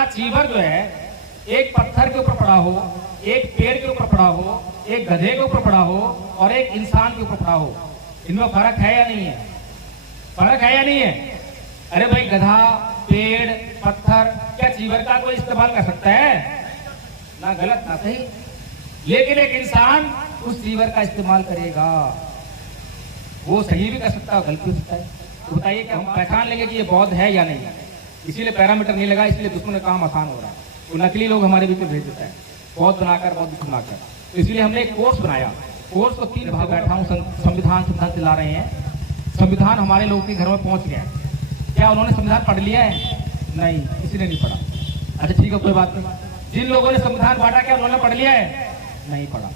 क्या चीवर जो है एक पत्थर के ऊपर पड़ा हो, एक पेड़ के ऊपर पड़ा हो, एक गधे के ऊपर पड़ा हो और एक इंसान के ऊपर पड़ा हो, इनमें फर्क है या नहीं है? फर्क है या नहीं है? अरे भाई गधा, पेड़, पत्थर, क्या चीवर का कोई इस्तेमाल कर सकता है? ना गलत ना सही। लेकिन एक इंसान उस चीवर का इस्तेमाल करेगा, वो सही भी कर सकता है, गलत भी हो सकता है। तो बताइए कि हम पहचान लेंगे कि ये बौद्ध है या नहीं? इसीलिए पैरामीटर नहीं लगा, इसलिए दुश्मन का काम आसान हो रहा है। तो नकली लोग हमारे बीच में भेज देता है, बौद्ध बनाकर, बौद्ध बनाकर। तो इसलिए हमने एक कोर्स बनाया। कोर्स को 3 भाग बैठा हूँ, संविधान चला रहे हैं। संविधान हमारे लोगों के घर में पहुंच गया। क्या उन्होंने संविधान पढ़ लिया है? नहीं, किसी ने नहीं पढ़ा। अच्छा ठीक है, कोई बात नहीं। जिन लोगों ने संविधान बांटा, क्या उन्होंने पढ़ लिया है? नहीं पढ़ा।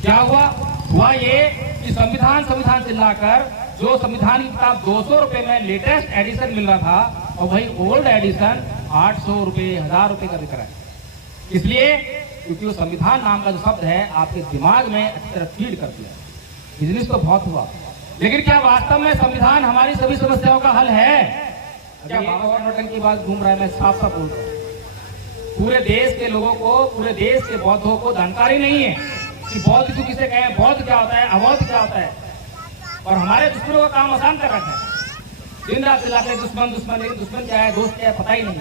क्या हुआ ये कि संविधान चिल्लाकर जो संविधान की किताब 200 रुपए में लेटेस्ट एडिशन मिल रहा था, और वही ओल्ड एडिशन 800 रुपए, 1000 रुपए का बिक रहा है। इसलिए क्योंकि वो संविधान नाम का जो शब्द है आपके दिमाग में अच्छी तरह फीड कर दिया। बिजनेस तो बहुत हुआ, लेकिन क्या वास्तव में संविधान हमारी सभी समस्याओं का हल है? क्या बाबा और नोटन की बात घूम रहा है? मैं साफ साफ बोल रहा हूँ, पूरे देश के लोगों को, पूरे देश के बौद्धों को जानकारी नहीं है कि बौद्ध क्यों किसे कहें, बौद्ध क्या होता है, अबौद्ध क्या होता है। और हमारे दुश्मनों का काम आसान कर रखा है। दिन रात चिल्लाते दुश्मन दुश्मन, लेकिन दुश्मन क्या है, दोस्त क्या है, पता ही नहीं।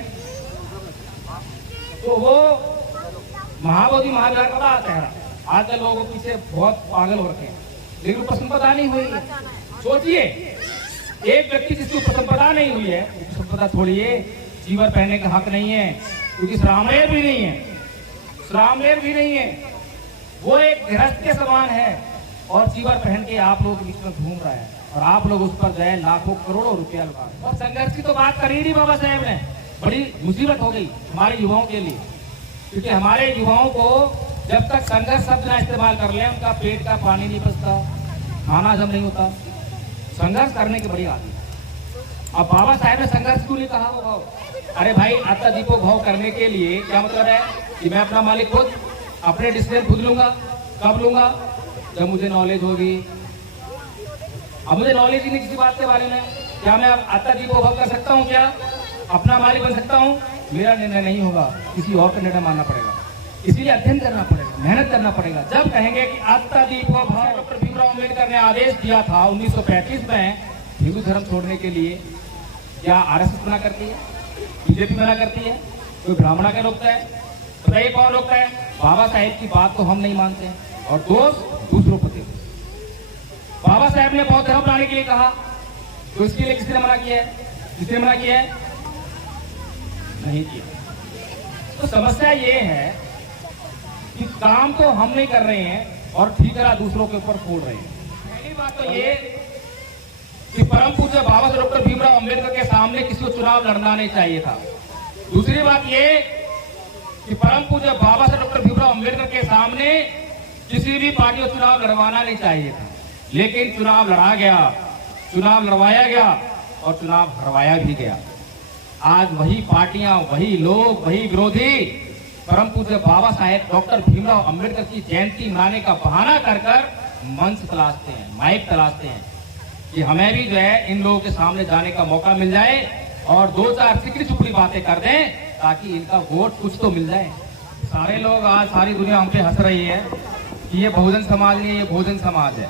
तो वो महाबोधि महावीर का बात है। आजकल लोगों के पीछे बहुत पागल हो रखे हैं, लेकिन उपसंपदा नहीं हुई है। सोचिए, एक व्यक्ति जिसकी उपसंपदा नहीं हुई है, उपसंपदा छोड़िए, चीवर पहनने का हक नहीं है, क्योंकि श्रामलेर भी नहीं है, श्रामलेर भी नहीं है। वो एक गृहस्थ के समान है और चीवर पहन के आप लोगों के बीच में घूम रहा है, और आप लोग उस पर गए लाखों करोड़ों रुपया लगा। और संघर्ष की तो बात कर ही नहीं बाबा साहेब ने। बड़ी मुसीबत हो गई हमारे युवाओं के लिए, क्योंकि हमारे युवाओं को जब तक संघर्ष शब्द ना इस्तेमाल कर ले, उनका पेट का पानी नहीं पचता, खाना हजम नहीं होता। संघर्ष करने की बड़ी आदत है। अब बाबा साहेब ने संघर्ष क्यों नहीं कहा भाव? अरे भाई, अत्ता दीपो भाव करने के लिए क्या मतलब है कि मैं अपना मालिक खुद, अपने डिसीजन खुद लूंगा। कब लूंगा? जब मुझे नॉलेज होगी। अब मुझे नॉलेज ही नहीं किसी बात के बारे में। क्या मैं अत्ता दीपो भाव कर सकता हूँ? क्या अपना मालिक बन सकता हूँ? मेरा निर्णय नहीं होगा, किसी और का निर्णय मानना पड़ेगा। इसीलिए अध्ययन करना पड़ेगा, मेहनत करना पड़ेगा। जब कहेंगे कि अत्ता दीपो भाव, डॉक्टर भीमराव अम्बेडकर ने आदेश दिया था 1935 में हिंदू धर्म छोड़ने के लिए। क्या आरएसएस मना करती है? बीजेपी मना करती है? कोई ब्राह्मणा क्या रोकता है? बताइए कौन रोकता है? बाबा साहेब की बात को हम नहीं मानते हैं, और दोष दूसरों पर देते। बाबा साहेब ने बौद्ध धर्म लाने के लिए कहा, तो इसके लिए किसने मना किया है? किसने मना किया है? नहीं किया। तो समस्या ये है कि काम तो हम नहीं कर रहे हैं और ठीकरा दूसरों के ऊपर फोड़ रहे हैं। पहली बात तो ये कि परम पूज्य बाबा साहब डॉक्टर भीमराव अम्बेडकर के सामने किसी को चुनाव लड़ना नहीं चाहिए था। दूसरी बात ये कि परम पूज्य बाबा साहब डॉक्टर भीमराव अम्बेडकर के सामने किसी भी पार्टी को चुनाव लड़वाना नहीं चाहिए था। लेकिन चुनाव लड़ा गया, चुनाव लड़वाया गया और चुनाव हरवाया भी गया। आज वही पार्टियां, वही लोग, वही विरोधी परम पूज्य बाबा साहेब डॉक्टर भीमराव अम्बेडकर की जयंती मनाने का बहाना कर कर मंच तलाशते हैं, माइक तलाशते हैं कि हमें भी जो है इन लोगों के सामने जाने का मौका मिल जाए और 2-4 सिकड़ी चुपड़ी बातें कर दें, ताकि इनका वोट कुछ तो मिल जाए। सारे लोग, आज सारी दुनिया हम पे हंस रही है कि ये बहुजन समाज नहीं, ये भोजन समाज है।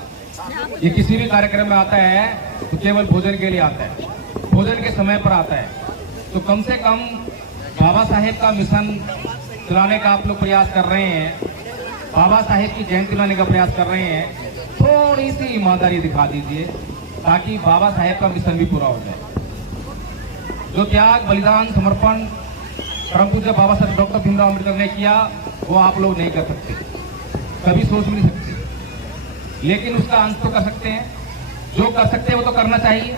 ये किसी भी कार्यक्रम में आता है तो केवल भोजन के लिए आता है, भोजन के समय पर आता है। तो कम से कम बाबा साहेब का मिशन चलाने का आप लोग प्रयास कर रहे हैं, बाबा साहेब की जयंती मनाने का प्रयास कर रहे हैं, थोड़ी सी ईमानदारी दिखा दीजिए ताकि बाबा साहेब का मिशन भी पूरा हो जाए। जो त्याग, बलिदान, समर्पण परम पूज्य बाबा साहेब डॉक्टर भीमराव अम्बेडकर ने किया, वो आप लोग नहीं कर सकते, कभी सोच भी नहीं सकते। लेकिन उसका अंत तो कर सकते हैं। जो कर सकते हैं वो तो करना चाहिए।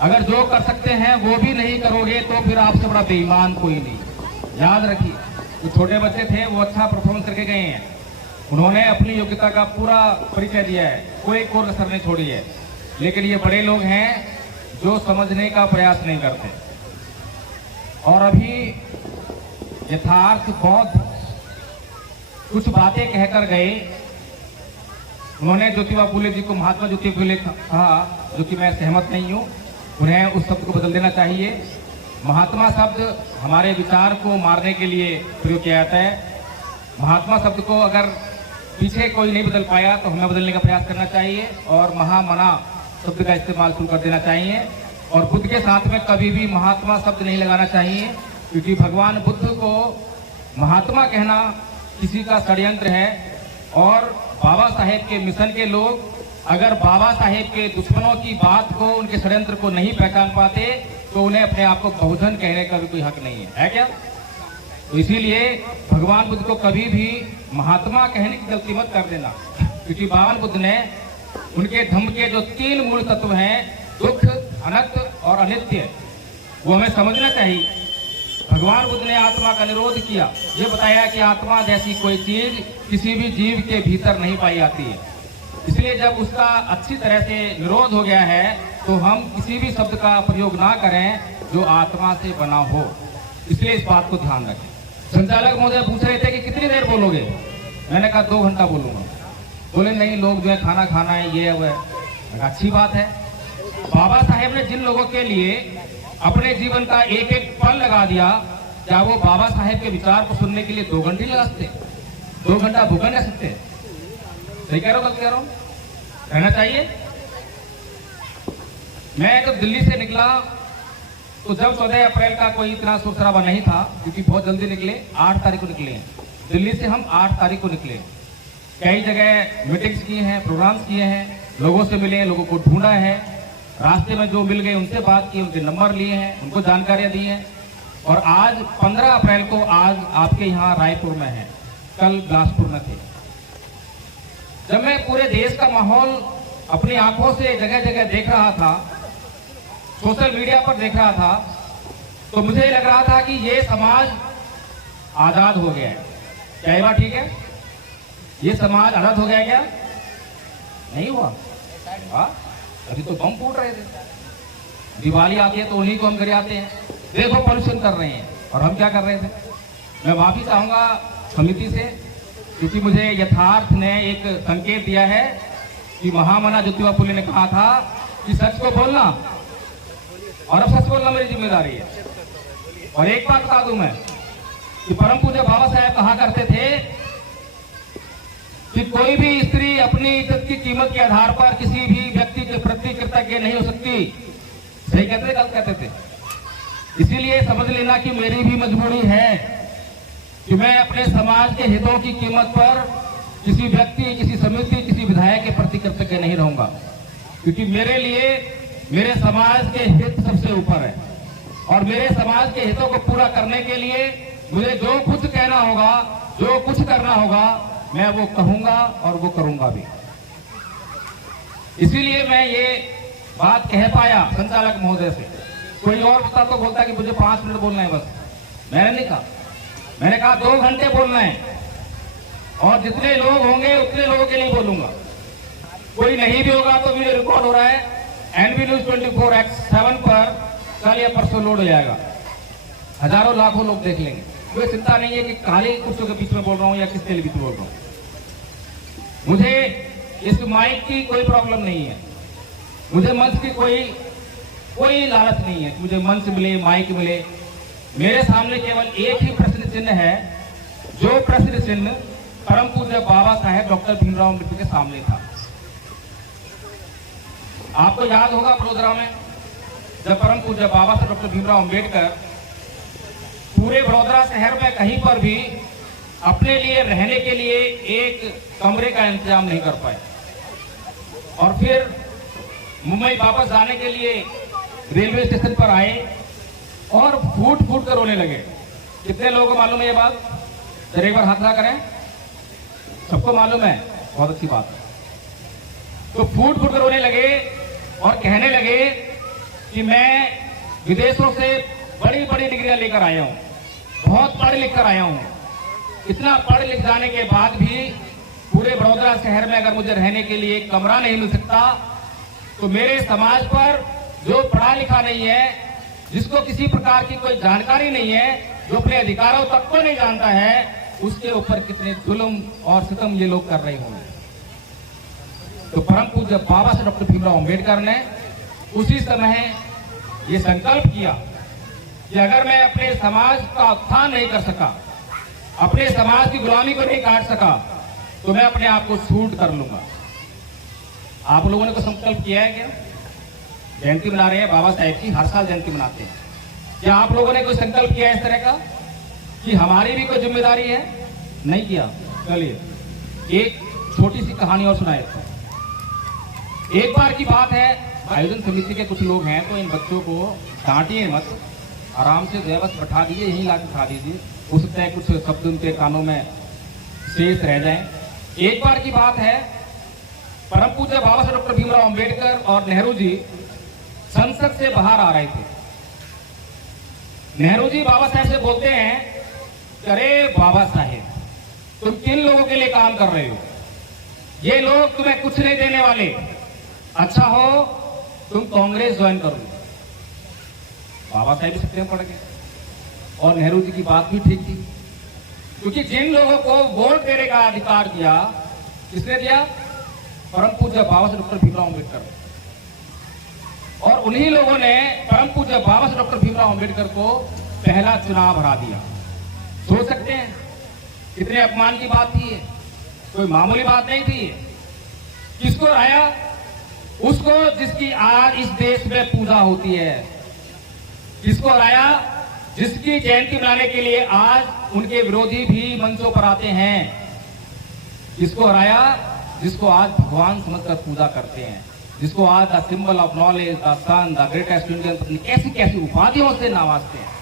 अगर जो कर सकते हैं वो भी नहीं करोगे तो फिर आपसे बड़ा बेईमान कोई नहीं। याद रखिए, जो छोटे बच्चे थे वो अच्छा परफॉर्मेंस करके गए हैं, उन्होंने अपनी योग्यता का पूरा परिचय दिया है, कोई कोर कसर नहीं छोड़ी है। लेकिन ये बड़े लोग हैं जो समझने का प्रयास नहीं करते। और अभी यथार्थ बौद्ध कुछ बातें कहकर गए। उन्होंने ज्योतिबा फुले जी को महात्मा ज्योतिबा फुले कहा, जो कि मैं सहमत नहीं हूँ। उन्हें उस शब्द को बदल देना चाहिए। महात्मा शब्द हमारे विचार को मारने के लिए प्रयोग किया जाता है। महात्मा शब्द को अगर पीछे कोई नहीं बदल पाया तो हमें बदलने का प्रयास करना चाहिए और महामना शब्द का इस्तेमाल शुरू कर देना चाहिए। और बुद्ध के साथ में कभी भी महात्मा शब्द नहीं लगाना चाहिए, क्योंकि भगवान बुद्ध को महात्मा कहना किसी का षड्यंत्र है। और बाबा साहेब के मिशन के लोग अगर बाबा साहेब के दुश्मनों की बात को, उनके षड्यंत्र को नहीं पहचान पाते तो उन्हें अपने आप को बहुजन कहने का भी कोई हक नहीं है क्या? तो इसीलिए भगवान बुद्ध को कभी भी महात्मा कहने की गलती मत कर देना, क्योंकि भगवान बुद्ध ने उनके धम्म के जो 3 मूल तत्व हैं, दुख, अनंत और अनित्य, वो हमें समझना चाहिए। भगवान बुद्ध ने आत्मा का निरोध किया, ये बताया कि आत्मा जैसी कोई चीज किसी भी जीव के भीतर नहीं पाई जाती है। इसलिए जब उसका अच्छी तरह से निरोध हो गया है तो हम किसी भी शब्द का प्रयोग ना करें जो आत्मा से बना हो। इसलिए इस बात को ध्यान रखें। संचालक महोदय पूछ रहे थे कि कितनी देर बोलोगे? मैंने कहा 2 घंटा बोलूंगा। बोले नहीं, लोग जो है खाना खाना है, ये है। अच्छी बात है। बाबा साहेब ने जिन लोगों के लिए अपने जीवन का एक एक पल लगा दिया, क्या वो बाबा साहेब के विचार को सुनने के लिए 2 घंटे लगा सकते? 2 घंटा भूखा रह सकते? सही कह रहा हूं, गलत कह रहा हूं? रहना चाहिए। मैं जब दिल्ली से निकला तो जब 14 अप्रैल का कोई इतना शोर शराबा नहीं था, क्योंकि बहुत जल्दी निकले। 8 तारीख को निकले हैं दिल्ली से हम। 8 तारीख को निकले। कई जगह मीटिंग्स किए हैं, प्रोग्राम्स किए हैं, लोगों से मिले, लोगों को ढूंढा है, रास्ते में जो मिल गए उनसे बात की, उनके नंबर लिए हैं, उनको जानकारियां दी हैं। और आज 15 अप्रैल को आज आपके यहाँ रायपुर में है, कल बिलासपुर में थे। जब मैं पूरे देश का माहौल अपनी आंखों से जगह जगह देख रहा था, सोशल मीडिया पर देख रहा था, तो मुझे लग रहा था कि ये समाज आजाद हो गया है। क्या ये बात ठीक है? ये समाज आजाद हो गया क्या? नहीं हुआ। अभी तो बम फूट रहे थे। दिवाली आती है तो उन्हीं को हम गिराते हैं। देखो पॉल्यूशन कर रहे हैं, और हम क्या कर रहे थे? मैं माफी चाहूंगा समिति से, क्योंकि मुझे यथार्थ ने एक संकेत दिया है कि महामना ज्योतिबा फुले ने कहा था कि सच को बोलना, और अब सच बोलना मेरी जिम्मेदारी है। और एक बात बता दूं मैं कि परम पूज्य बाबा साहेब कहा करते थे कि कोई भी स्त्री अपनी इज्जत की कीमत के आधार पर किसी भी व्यक्ति के प्रति कृतज्ञ नहीं हो सकती। सही कहते, गलत कहते थे? इसीलिए समझ लेना कि मेरी भी मजबूरी है कि मैं अपने समाज के हितों की कीमत पर किसी व्यक्ति, किसी समिति, किसी विधायक के प्रति कृतज्ञ नहीं रहूंगा, क्योंकि मेरे लिए मेरे समाज के हित सबसे ऊपर है। और मेरे समाज के हितों को पूरा करने के लिए मुझे जो कुछ कहना होगा, जो कुछ करना होगा, मैं वो कहूंगा और वो करूंगा भी। इसीलिए मैं ये बात कह पाया संचालक महोदय से। कोई और होता तो बोलता कि मुझे 5 मिनट बोलना है बस। मैंने नहीं कहा, मैंने कहा 2 घंटे बोलना है, और जितने लोग होंगे उतने लोगों के लिए बोलूंगा। कोई नहीं भी होगा तो वीडियो रिकॉर्ड हो रहा है, NV News 24/7 पर कल या परसों लोड हो जाएगा। हजारों लाखों लोग देख लेंगे। कोई चिंता नहीं है कि काली कुर्सियों के बीच में बोल रहा हूं या किसके लिए बीच में बोल रहा हूं। मुझे इस माइक की कोई प्रॉब्लम नहीं है, मुझे मंच की कोई लालच नहीं है कि मुझे मंच मिले, माइक मिले। मेरे सामने केवल एक ही प्रश्न चिन्ह है, जो प्रश्न चिन्ह परम पूज्य बाबा साहेब डॉक्टर भीमराव अम्बेडकर के सामने था। आपको याद होगा वडोदरा में जब परम पूज्य बाबा साहेब डॉक्टर भीमराव अम्बेडकर पूरे वडोदरा शहर में कहीं पर भी अपने लिए रहने के लिए एक कमरे का इंतजाम नहीं कर पाए, और फिर मुंबई वापस जाने के लिए रेलवे स्टेशन पर आए और फूट फूट कर रोने लगे। कितने लोगों को मालूम है ये बात? जरा एक बार हाथ ना करें। सबको मालूम है, बहुत अच्छी बात है। तो फूट फूट कर रोने लगे और कहने लगे कि मैं विदेशों से बड़ी बड़ी डिग्रियां लेकर आया हूं, बहुत पढ़ लिख कर आया हूं। इतना पढ़ लिख जाने के बाद भी पूरे वडोदरा शहर में अगर मुझे रहने के लिए एक कमरा नहीं मिल सकता, तो मेरे समाज पर जो पढ़ा लिखा नहीं है, जिसको किसी प्रकार की कोई जानकारी नहीं है, जो अपने अधिकारों तक को नहीं जानता है, उसके ऊपर कितने जुल्म और सितम ये लोग कर रहे होंगे। तो परम पूज्य बाबा साहेब डॉक्टर भीमराव अम्बेडकर ने उसी समय ये संकल्प किया कि अगर मैं अपने समाज का उत्थान नहीं कर सका, अपने समाज की गुलामी को नहीं काट सका, तो मैं अपने आप को शूट कर लूंगा। आप लोगों ने तो संकल्प किया है क्या? जयंती मना रहे हैं बाबा साहेब की, हर साल जयंती मनाते हैं। क्या आप लोगों ने कोई संकल्प किया इस तरह का कि हमारी भी कोई जिम्मेदारी है? नहीं किया। चलिए एक छोटी सी कहानी और सुनाए। एक बार की बात है, आयोजन समिति के कुछ लोग हैं, तो इन बच्चों को डांटिए मत, आराम से बस बैठा दीजिए, यहीं ला के खा दीजिए, हो सकता है कुछ शब्द उनके कानों में शेष रह जाए। एक बार की बात है, परम पूज्य बाबा साहब डॉक्टर भीमराव अंबेडकर और नेहरू जी संसद से बाहर आ रहे थे। नेहरू जी बाबा साहब से बोलते हैं, अरे बाबा साहेब, तुम किन लोगों के लिए काम कर रहे हो? ये लोग तुम्हें कुछ नहीं देने वाले, अच्छा हो तुम कांग्रेस ज्वाइन करो। बाबा साहेब भी सत्य में पड़ गए, और नेहरू जी की बात भी ठीक थी, क्योंकि जिन लोगों को वोट देने का अधिकार दिया, किसने दिया? परम पूज्य बाबा साहब डॉक्टर भीमराव अंबेडकर। और उन्हीं लोगों ने परम पूज्य बाबा साहब डॉक्टर भीमराव अंबेडकर को पहला चुनाव हरा दिया। सोच सकते हैं कितने अपमान की बात थी ये, कोई मामूली बात नहीं थी। किसको हराया? उसको जिसकी आज इस देश में पूजा होती है। किसको हराया? जिसकी जयंती मनाने के लिए आज उनके विरोधी भी मंचों पर आते हैं। किसको हराया? जिसको आज भगवान समझकर पूजा करते हैं, जिसको आज the symbol of knowledge, the sun, the greatest Indian, कैसी कैसी उपाधियों से नवाजते हैं।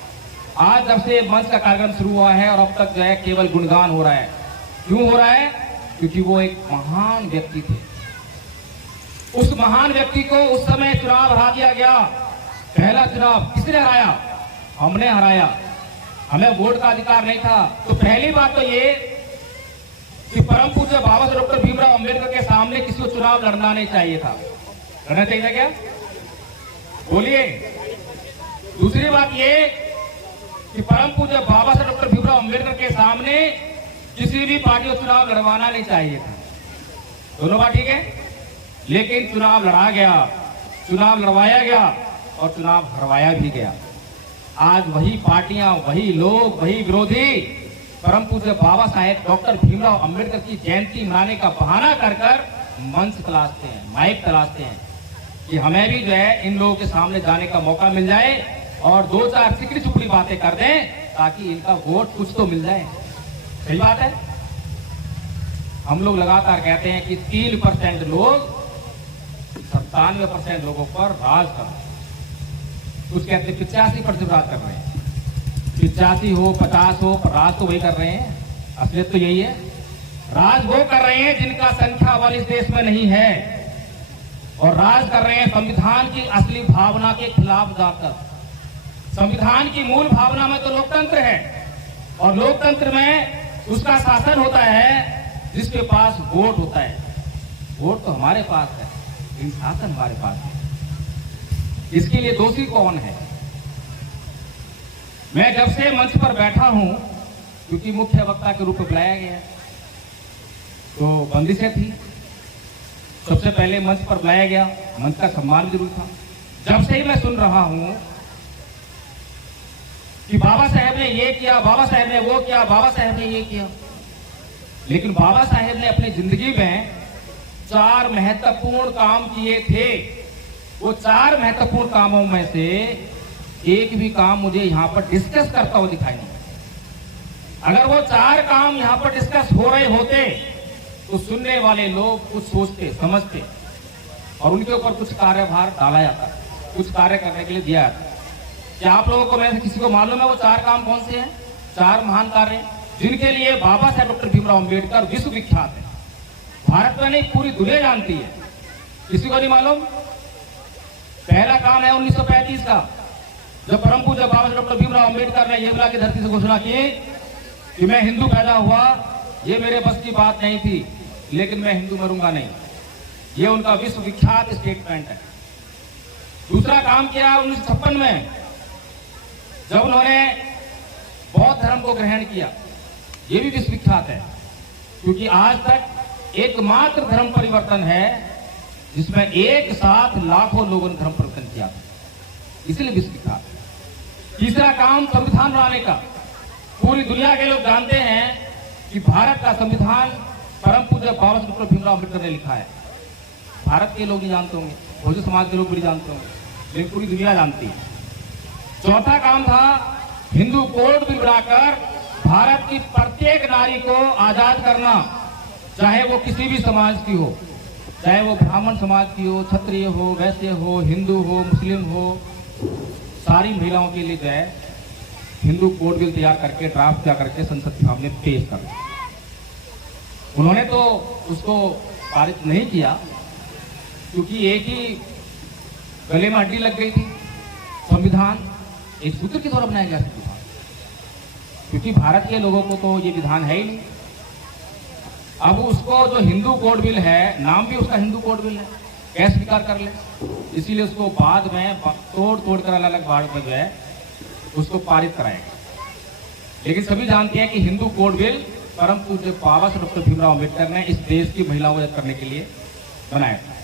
आज जब से मंच का कार्यक्रम शुरू हुआ है और अब तक जो है केवल गुणगान हो रहा है। क्यों हो रहा है? क्योंकि वो एक महान व्यक्ति थे। उस महान व्यक्ति को उस समय चुनाव हरा दिया गया। पहला चुनाव किसने हराया? हमने हराया। हमें वोट का अधिकार नहीं था। तो पहली बात तो ये कि परम पूज्य बाबा साहब डॉक्टर भीमराव अंबेडकर के सामने किसी को चुनाव लड़ना नहीं चाहिए था। लड़ना चाहिए था क्या? बोलिए। दूसरी बात ये कि परम पूज्य बाबा साहब डॉक्टर भीमराव अंबेडकर के सामने किसी भी पार्टी को चुनाव लड़वाना नहीं चाहिए था। दोनों बात ठीक है। लेकिन चुनाव लड़ा गया, चुनाव लड़वाया गया और चुनाव हरवाया भी गया। आज वही पार्टियां, वही लोग, वही विरोधी परम पूज्य बाबा साहेब डॉक्टर भीमराव अंबेडकर की जयंती मनाने का बहाना कर कर मंच तलाशते हैं, माइक तलाशते हैं कि हमें भी जो है इन लोगों के सामने जाने का मौका मिल जाए और दो चार सिकड़ी चुपड़ी बातें कर दें ताकि इनका वोट कुछ तो मिल जाए। सही बात है। हम लोग लगातार कहते हैं कि 3% लोग 97% लोगों पर राज कर रहे हैं। कुछ कहते हैं 85% राज कर रहे हैं। 85 हो 50 हो, पर राज तो वही कर रहे हैं। असलियत तो यही है। राज वो कर रहे हैं जिनका संख्या बल इस देश में नहीं है, और राज कर रहे हैं संविधान की असली भावना के खिलाफ जाकर। संविधान की मूल भावना में तो लोकतंत्र है, और लोकतंत्र में उसका शासन होता है जिसके पास वोट होता है। वोट तो हमारे पास है, लेकिन शासन हमारे पास है। इसके लिए दोषी कौन है? मैं जब से मंच पर बैठा हूं, क्योंकि मुख्य वक्ता के रूप में बुलाया गया, तो बंदिशें थी। सबसे पहले मंच पर बुलाया गया, मंच का सम्मान जरूर था। जब से ही मैं सुन रहा हूं कि बाबा साहेब ने ये किया, बाबा साहेब ने वो किया, बाबा साहेब ने ये किया, लेकिन बाबा साहेब ने अपनी जिंदगी में 4 महत्वपूर्ण काम किए थे। वो 4 महत्वपूर्ण कामों में से एक भी काम मुझे यहां पर डिस्कस करता हुआ दिखाई नहीं। अगर वो 4 काम यहां पर डिस्कस हो रहे होते तो सुनने वाले लोग कुछ सोचते, समझते, और उनके ऊपर कुछ कार्यभार डाला जाता, कुछ कार्य करने के लिए दिया जाता। क्या आप लोगों को, में से किसी को मालूम है वो 4 काम कौन से हैं? 4 महान कार्य जिनके लिए बाबा साहेब डॉक्टर भीमराव अंबेडकर विश्व विख्यात है। भारत में नहीं, पूरी दुनिया जानती है। किसी को नहीं मालूम? पहला काम है 1935 का, जब परम पूज्य बाबा साहेब डॉक्टर भीमराव अंबेडकर ने येवला की धरती से घोषणा की कि मैं हिंदू पैदा हुआ, ये मेरे बस की बात नहीं थी, लेकिन मैं हिंदू मरूंगा नहीं। ये उनका विश्व विख्यात स्टेटमेंट है। दूसरा काम किया 1956 में, जब उन्होंने बौद्ध धर्म को ग्रहण किया। ये भी विश्व विख्यात है, क्योंकि आज तक एकमात्र धर्म परिवर्तन है जिसमें एक साथ लाखों लोगों ने धर्म परिवर्तन किया, इसलिए विश्व विख्यात। तीसरा काम संविधान बनाने का। पूरी दुनिया के लोग जानते हैं कि भारत का संविधान परम पूज्य बाबा साहेब डॉक्टर भीमराव अम्बेडकर ने लिखा है। भारत के लोग नहीं जानते होंगे, भोजन समाज के लोग भी जानते होंगे, लेकिन पूरी दुनिया जानती है। चौथा काम था हिंदू कोड बिल बनाकर भारत की प्रत्येक नारी को आजाद करना, चाहे वो किसी भी समाज की हो, चाहे वो ब्राह्मण समाज की हो, क्षत्रिय हो, वैश्य हो, हिंदू हो, मुस्लिम हो, सारी महिलाओं के लिए जो है हिंदू कोड बिल तैयार करके ड्राफ्ट तैयार करके संसद के सामने पेश कर। उन्होंने तो उसको पारित नहीं किया क्योंकि एक ही गले में हड्डी लग गई थी। संविधान एक सूत्र के द्वारा बनाया गया संविधान, क्योंकि भारत के लोगों को तो ये विधान है ही नहीं। अब उसको जो हिंदू कोड बिल है, नाम भी उसका हिंदू कोड बिल है, कैसे स्वीकार कर ले, इसीलिए उसको बाद में तोड़ कर अलग अलग भाग में जो है उसको पारित कराएगा। लेकिन सभी जानते हैं कि हिंदू कोड बिल परम पूज्य बाबा साहेब डॉक्टर भीमराव अम्बेडकर ने इस देश की महिलाओं को करने के लिए बनाया था।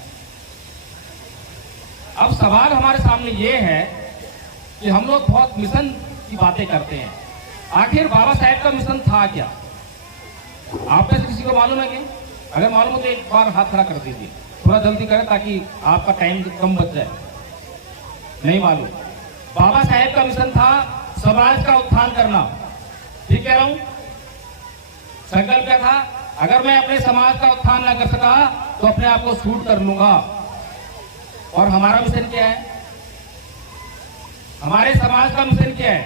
अब सवाल हमारे सामने ये है कि हम लोग बहुत मिशन की बातें करते हैं, आखिर बाबा साहेब का मिशन था क्या? आप में से किसी को मालूम है क्या? अगर मालूम हो तो एक बार हाथ खड़ा कर दीजिए, थोड़ा जल्दी करें ताकि आपका टाइम कम बच जाए। नहीं मालूम? बाबा साहेब का मिशन था समाज का उत्थान करना। ठीक कह रहा हूं? संकल्प क्या था? अगर मैं अपने समाज का उत्थान न कर सका तो अपने आप को शूट कर लूंगा। और हमारा मिशन क्या है? हमारे समाज का मिशन क्या है?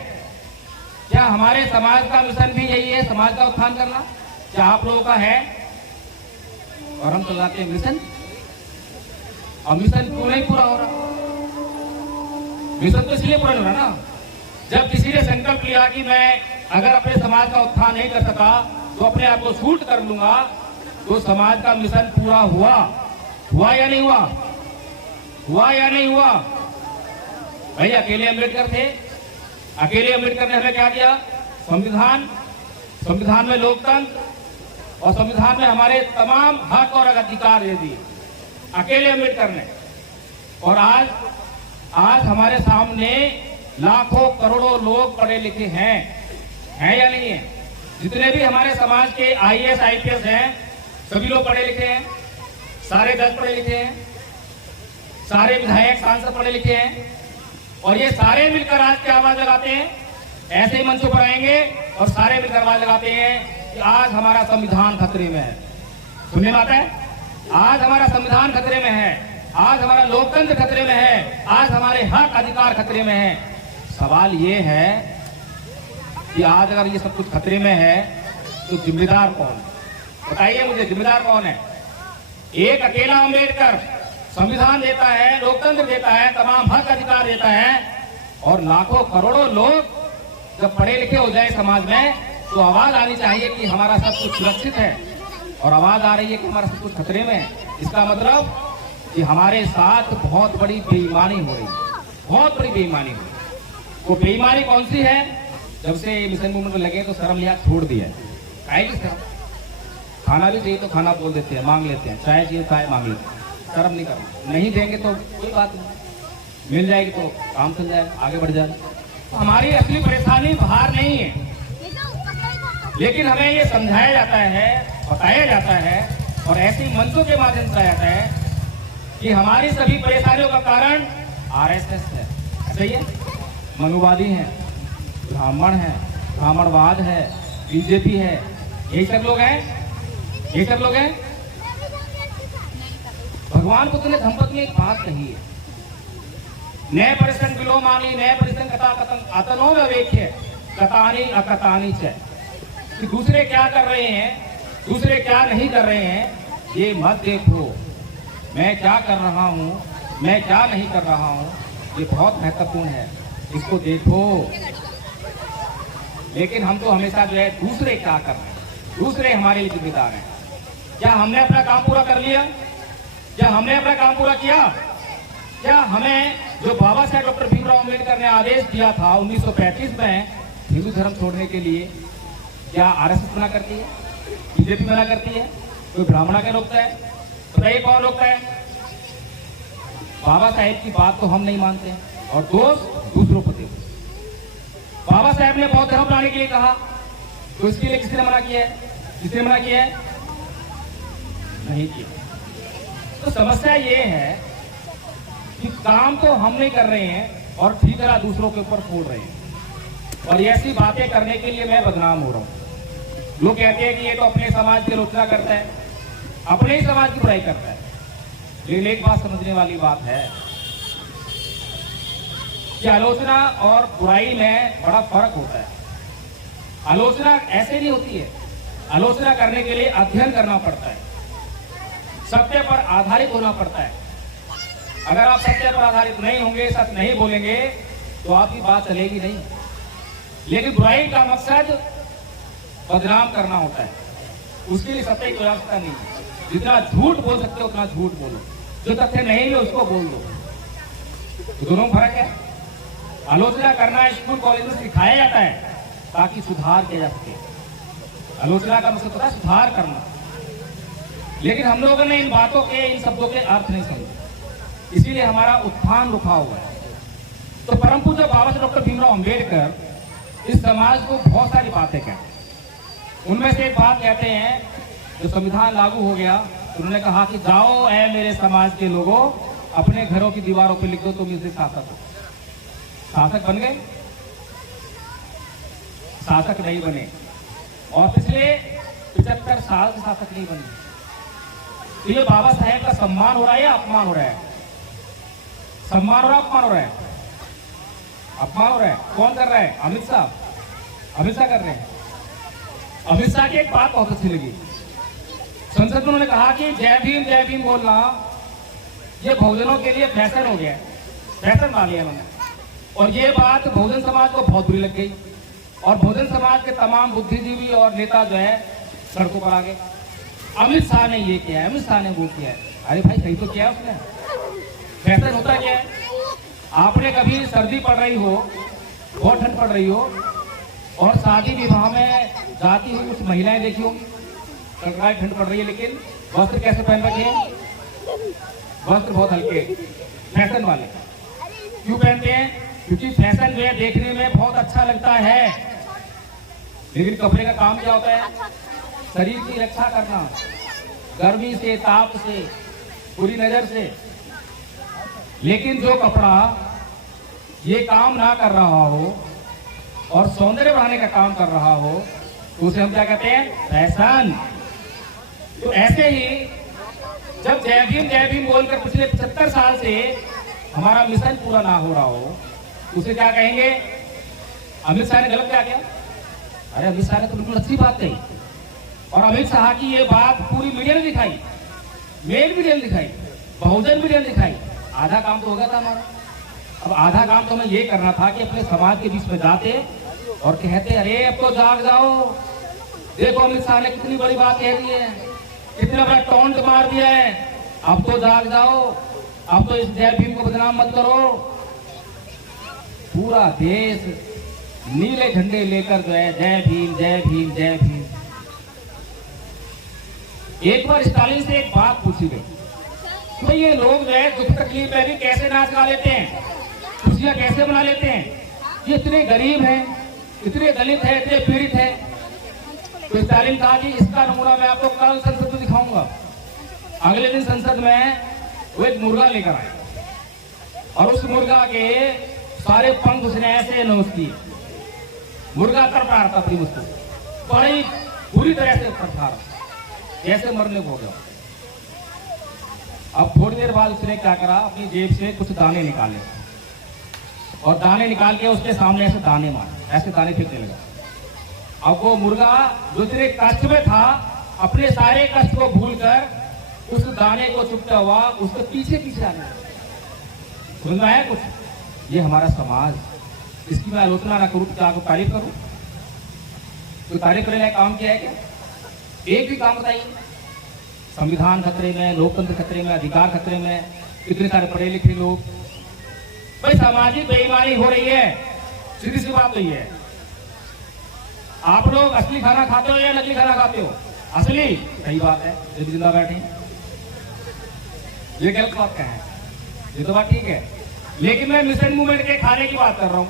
क्या हमारे समाज का मिशन भी यही है, समाज का उत्थान करना? क्या आप लोगों का है? और हम चलाते हैं मिशन। अब मिशन क्यों नहीं पूरा हो रहा? मिशन तो इसलिए पूरा नहीं हो रहा ना, जब किसी ने संकल्प लिया कि मैं अगर अपने समाज का उत्थान नहीं कर सका तो अपने आप को शूट कर लूंगा, तो समाज का मिशन पूरा हुआ? हुआ या नहीं हुआ? हुआ या नहीं हुआ? भाई अकेले अम्बेडकर थे, अकेले अम्बेडकर ने हमें क्या किया? संविधान में लोकतंत्र और संविधान में हमारे तमाम हक और अधिकार दे दिए, अकेले अम्बेडकर ने। और आज हमारे सामने लाखों करोड़ों लोग पढ़े लिखे हैं या नहीं है? जितने भी हमारे समाज के IAS IPS हैं, सभी लोग पढ़े लिखे हैं, सारे जज पढ़े लिखे हैं, सारे विधायक सांसद पढ़े लिखे हैं, और ये सारे मिलकर आज की आवाज लगाते हैं। ऐसे ही मंचों पर आएंगे और सारे मिलकर आवाज लगाते हैं कि आज हमारा संविधान खतरे में है। सुनने में आता है? आज हमारा संविधान खतरे में है, आज हमारा लोकतंत्र खतरे में है, आज हमारे हक अधिकार खतरे में है। सवाल ये है कि आज अगर ये सब कुछ खतरे में है तो जिम्मेदार कौन है? बताइए मुझे, जिम्मेदार कौन है? एक अकेला अम्बेडकर संविधान देता है, लोकतंत्र देता है, तमाम हक अधिकार देता है, और लाखों करोड़ों लोग जब पढ़े लिखे हो जाए समाज में तो आवाज आनी चाहिए कि हमारा सब कुछ सुरक्षित है, और आवाज आ रही है कि हमारा सब कुछ खतरे में है। इसका मतलब कि हमारे साथ बहुत बड़ी बेईमानी हो रही है, बहुत बड़ी बेईमानी हो रही है। वो बेईमानी कौन सी है? जब से मिशन मूवमेंट में लगे तो शर्म लिहाज छोड़ दिया है। शर्म, खाना भी चाहिए तो खाना बोल देते हैं, मांग लेते हैं, चाय चाहिए चाय मांग लेते हैं, शर्म नहीं करना। नहीं देंगे तो कोई बात नहीं, मिल जाएगी तो काम चल जाएगा, आगे बढ़ जाएगा। हमारी असली परेशानी बाहर नहीं है, लेकिन हमें ये समझाया जाता है, बताया जाता है, और ऐसे मंचों के माध्यम से बताया जाता है कि हमारी सभी परेशानियों का कारण RSS है। सही है? मनुवादी हैं, ब्राह्मण है, ब्राह्मणवाद है, BJP है, यही सब लोग हैं, यही सब लोग हैं। भगवान बुद्ध ने धम्मपद में एक बात कही है, नए परिसन विलोमानी नए परिसन कथा कथन अतनो व्यवेक्य कथानी अकथानी च। कि दूसरे क्या कर रहे हैं, दूसरे क्या नहीं कर रहे हैं, ये मत देखो। मैं क्या कर रहा हूँ, मैं क्या नहीं कर रहा हूँ, ये बहुत महत्वपूर्ण है, इसको देखो। लेकिन हम तो हमेशा जो है दूसरे क्या कर रहे हैं, दूसरे हमारे लिए जिम्मेदार हैं। क्या हमने अपना काम पूरा कर लिया? क्या हमने अपना काम पूरा किया? क्या हमें जो बाबा साहेब डॉक्टर भीमराव अम्बेडकर ने आदेश दिया था 1935 में हिंदू धर्म छोड़ने के लिए, क्या RSS मना करती है? BJP मना करती है? कोई ब्राह्मणा क्या रोकता है? बताइए कौन रोकता है? बाबा साहेब की बात तो हम नहीं मानते हैं और दोष दूसरों को देते। बाबा साहब ने बौद्ध धर्म बनाने के लिए कहा, तो इसके लिए किसने मना किया है? किसने मना किया है? नहीं किया। तो समस्या ये है कि काम तो हम नहीं कर रहे हैं और ठीक तरह दूसरों के ऊपर फोड़ रहे हैं, और ऐसी बातें करने के लिए मैं बदनाम हो रहा हूं। लोग कहते हैं कि ये तो अपने समाज की आलोचना करता है, अपने ही समाज की बुराई करता है। लेकिन एक बात समझने वाली बात है कि आलोचना और बुराई में बड़ा फर्क होता है। आलोचना ऐसे नहीं होती है, आलोचना करने के लिए अध्ययन करना पड़ता है, सत्य पर आधारित होना पड़ता है। अगर आप सत्य पर आधारित नहीं होंगे, सच नहीं बोलेंगे, तो आपकी बात चलेगी नहीं। लेकिन बुराई का मकसद बदनाम करना होता है, उसके लिए सत्य की आवश्यकता नहीं है। जितना झूठ बोल सकते हो उतना झूठ बोलो, जो तथ्य नहीं है उसको बोल दो। तो दोनों फर्क है। आलोचना करना स्कूल कॉलेज में सिखाया जाता है ताकि सुधार किया जा सके। आलोचना का मकसद होता है सुधार करना, लेकिन हम लोगों ने इन बातों के, इन शब्दों के अर्थ नहीं समझे, इसीलिए हमारा उत्थान रुका हुआ है। तो परम पूज्य बाबा साहब डॉक्टर भीमराव अंबेडकर इस समाज को बहुत सारी बातें कहते। उनमें से एक बात कहते हैं, जो संविधान लागू हो गया, उन्होंने कहा कि जाओ ऐ मेरे समाज के लोगों, अपने घरों की दीवारों पर लिख दो तुम इससे शासक हो। शासक बन गए? शासक नहीं बने, और पिछले 75 साल से शासक नहीं बने। तो ये बाबा साहेब का सम्मान हो रहा है या अपमान हो रहा है? सम्मान हो रहा है, अपमान हो रहा है? अपमान हो रहा है। कौन कर रहा है? अमित शाह। अमित शाह कर रहे हैं। अमित शाह की एक बात बहुत अच्छी लगी, संसद में उन्होंने कहा कि जय भीम बोलना ये बहुजनों के लिए फैशन हो गया, फैशन मान लिया उन्होंने। और ये बात बहुजन समाज को बहुत बुरी लग गई, और बहुजन समाज के तमाम बुद्धिजीवी और नेता जो है सड़कों पर आ गए। अमित शाह ने ये किया है, अमित शाह ने वो किया है। अरे भाई सही तो किया उसने। फैशन होता क्या है? आपने कभी सर्दी पड़ रही हो, बहुत ठंड पड़ रही हो, और शादी विवाह में जाती हुई कुछ महिलाएं देखी होंगी, कड़कड़ाई ठंड पड़ रही है, लेकिन वस्त्र कैसे पहन रखे हैं? वस्त्र बहुत हल्के, फैशन वाले। क्यों पहनते हैं? क्योंकि फैशन जो है देखने में बहुत अच्छा लगता है, लेकिन कपड़े का काम क्या होता है? शरीर की रक्षा करना, गर्मी से, ताप से, बुरी नजर से। लेकिन जो कपड़ा ये काम ना कर रहा हो और सौंदर्य बढ़ाने का काम कर रहा हो, तो उसे हम क्या कहते हैं? फैशन। तो ऐसे ही जब जय भीम बोलकर पिछले 75 साल से हमारा मिशन पूरा ना हो रहा हो, उसे क्या कहेंगे? अमित शाह ने गलत क्या किया? अरे अमित शाह ने तो बिल्कुल अच्छी बात कही, और अमित शाह की ये बात पूरी मीडिया ने दिखाई, मेल मीडिया ने दिखाई, बहुजन मीडिया ने दिखाई। आधा काम तो हो गया था हमारा। अब आधा काम तो हमें ये करना था कि अपने समाज के बीच में जाते और कहते, अरे अब तो जाग जाओ, देखो अमित शाह ने कितनी बड़ी बात कह दी है, कितना बड़ा टॉन्ट मार दिया है, अब तो जाग जाओ, अब तो इस जय भीम को बदनाम मत करो। पूरा देश नीले झंडे लेकर जो है जय भीम जय भीम जय भीम। एक बार स्टालिन से एक बात पूछी गई, तो ये लोग जो है दुख तकलीफ में भी कैसे नाच गा लेते हैं, खुशियां कैसे मना लेते हैं? ये इतने गरीब हैं, इतने दलित हैं, इतने पीड़ित हैं। तो स्टालिन कहा कि इसका नमूना मैं आपको कल संसद में दिखाऊंगा। अगले दिन संसद में वो एक मुर्गा लेकर आए, और उस मुर्गा के सारे पंख उसने ऐसे नोच किए, मुर्गा कर रहा था अपनी मुझको, बड़ी बुरी तरह से कर रहा, जैसे मरने को हो गया। अब थोड़ी देर बाद उसने क्या करा, अपनी जेब से कुछ दाने निकाले, और दाने निकाल के उसके सामने ऐसे दाने मारे, ऐसे दाने फेंकने लगा। अब वो मुर्गा जो इतने कष्ट में था, अपने सारे कष्ट को भूलकर उस दाने को चुपता हुआ उसके पीछे पीछे आने लगा। समझ में आया कुछ? ये हमारा समाज, इसकी मैं आलोचना ना करूं तो क्या तारीफ करूं? तो तारीफ करने लायक काम किया है क्या? एक भी काम बताइए। संविधान खतरे में, लोकतंत्र खतरे में, अधिकार खतरे में, इतने सारे पढ़े लिखे लोग। भाई सामाजिक बेईमानी हो रही है, सीधी सी बात तो ये है। आप लोग असली खाना खाते हो या नकली खाना खाते हो? असली, सही बात है, जब जिंदा बैठे। ये गलत बात क्या है? ये तो बात ठीक है, लेकिन मैं मिशन मूवमेंट के खाने की बात कर रहा हूं।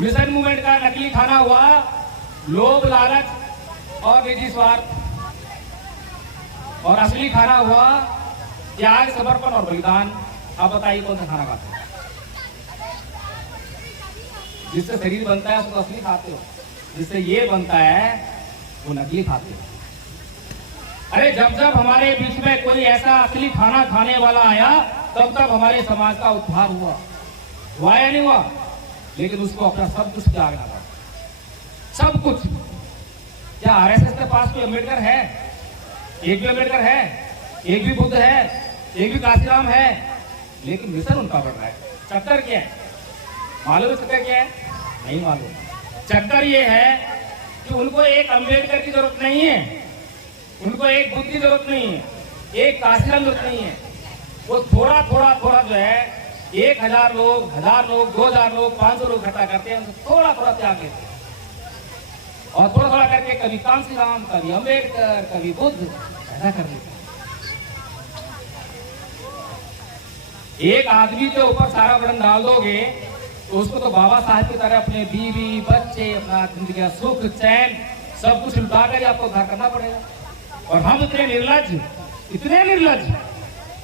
मिशन मूवमेंट का नकली खाना हुआ लोभ, लालच और निजी स्वार्थ, और असली खाना हुआ त्याग, समर्पण और बलिदान। आप बताइए कौन सा खाना खाते हो? जिससे शरीर बनता है उसको असली खाते हो, जिससे ये बनता है वो नकली खाते हो। अरे जब जब हमारे बीच में कोई ऐसा असली खाना खाने वाला आया तब तब हमारे समाज का उद्धार हुआ या नहीं हुआ? लेकिन उसको अपना सब कुछ त्यागना पड़ा, सब कुछ। क्या आरएसएस के पास कोई अम्बेडकर है? एक भी अम्बेडकर है? एक भी बुद्ध है? एक भी काशीराम है? लेकिन मिशन उनका बढ़ रहा है। चक्कर क्या है मालूम है? चक्कर क्या है? नहीं मालूम। चक्कर ये है कि उनको एक अम्बेडकर की जरूरत नहीं है, उनको एक बुद्ध की जरूरत नहीं है, एक काशीराम जरूरत नहीं है। वो थोड़ा थोड़ा थोड़ा जो है 1000 लोग, 1000 लोग, 2000 लोग, 500 लोग इकट्ठा करते हैं, थोड़ा थोड़ा त्याग देते हैं और थोड़ा थोड़ा करके कभी कांशीराम, कभी अम्बेडकर, कभी बुद्ध ऐसा कर देते हैं। एक आदमी के ऊपर सारा बर्डन डाल दोगे तो उसको तो बाबा साहब की तरह अपने बीवी, बच्चे, अपना जिंदगी का सुख, चैन सब कुछ लुटा कर आपको उद्धार करना पड़ेगा। और हम इतने निर्लज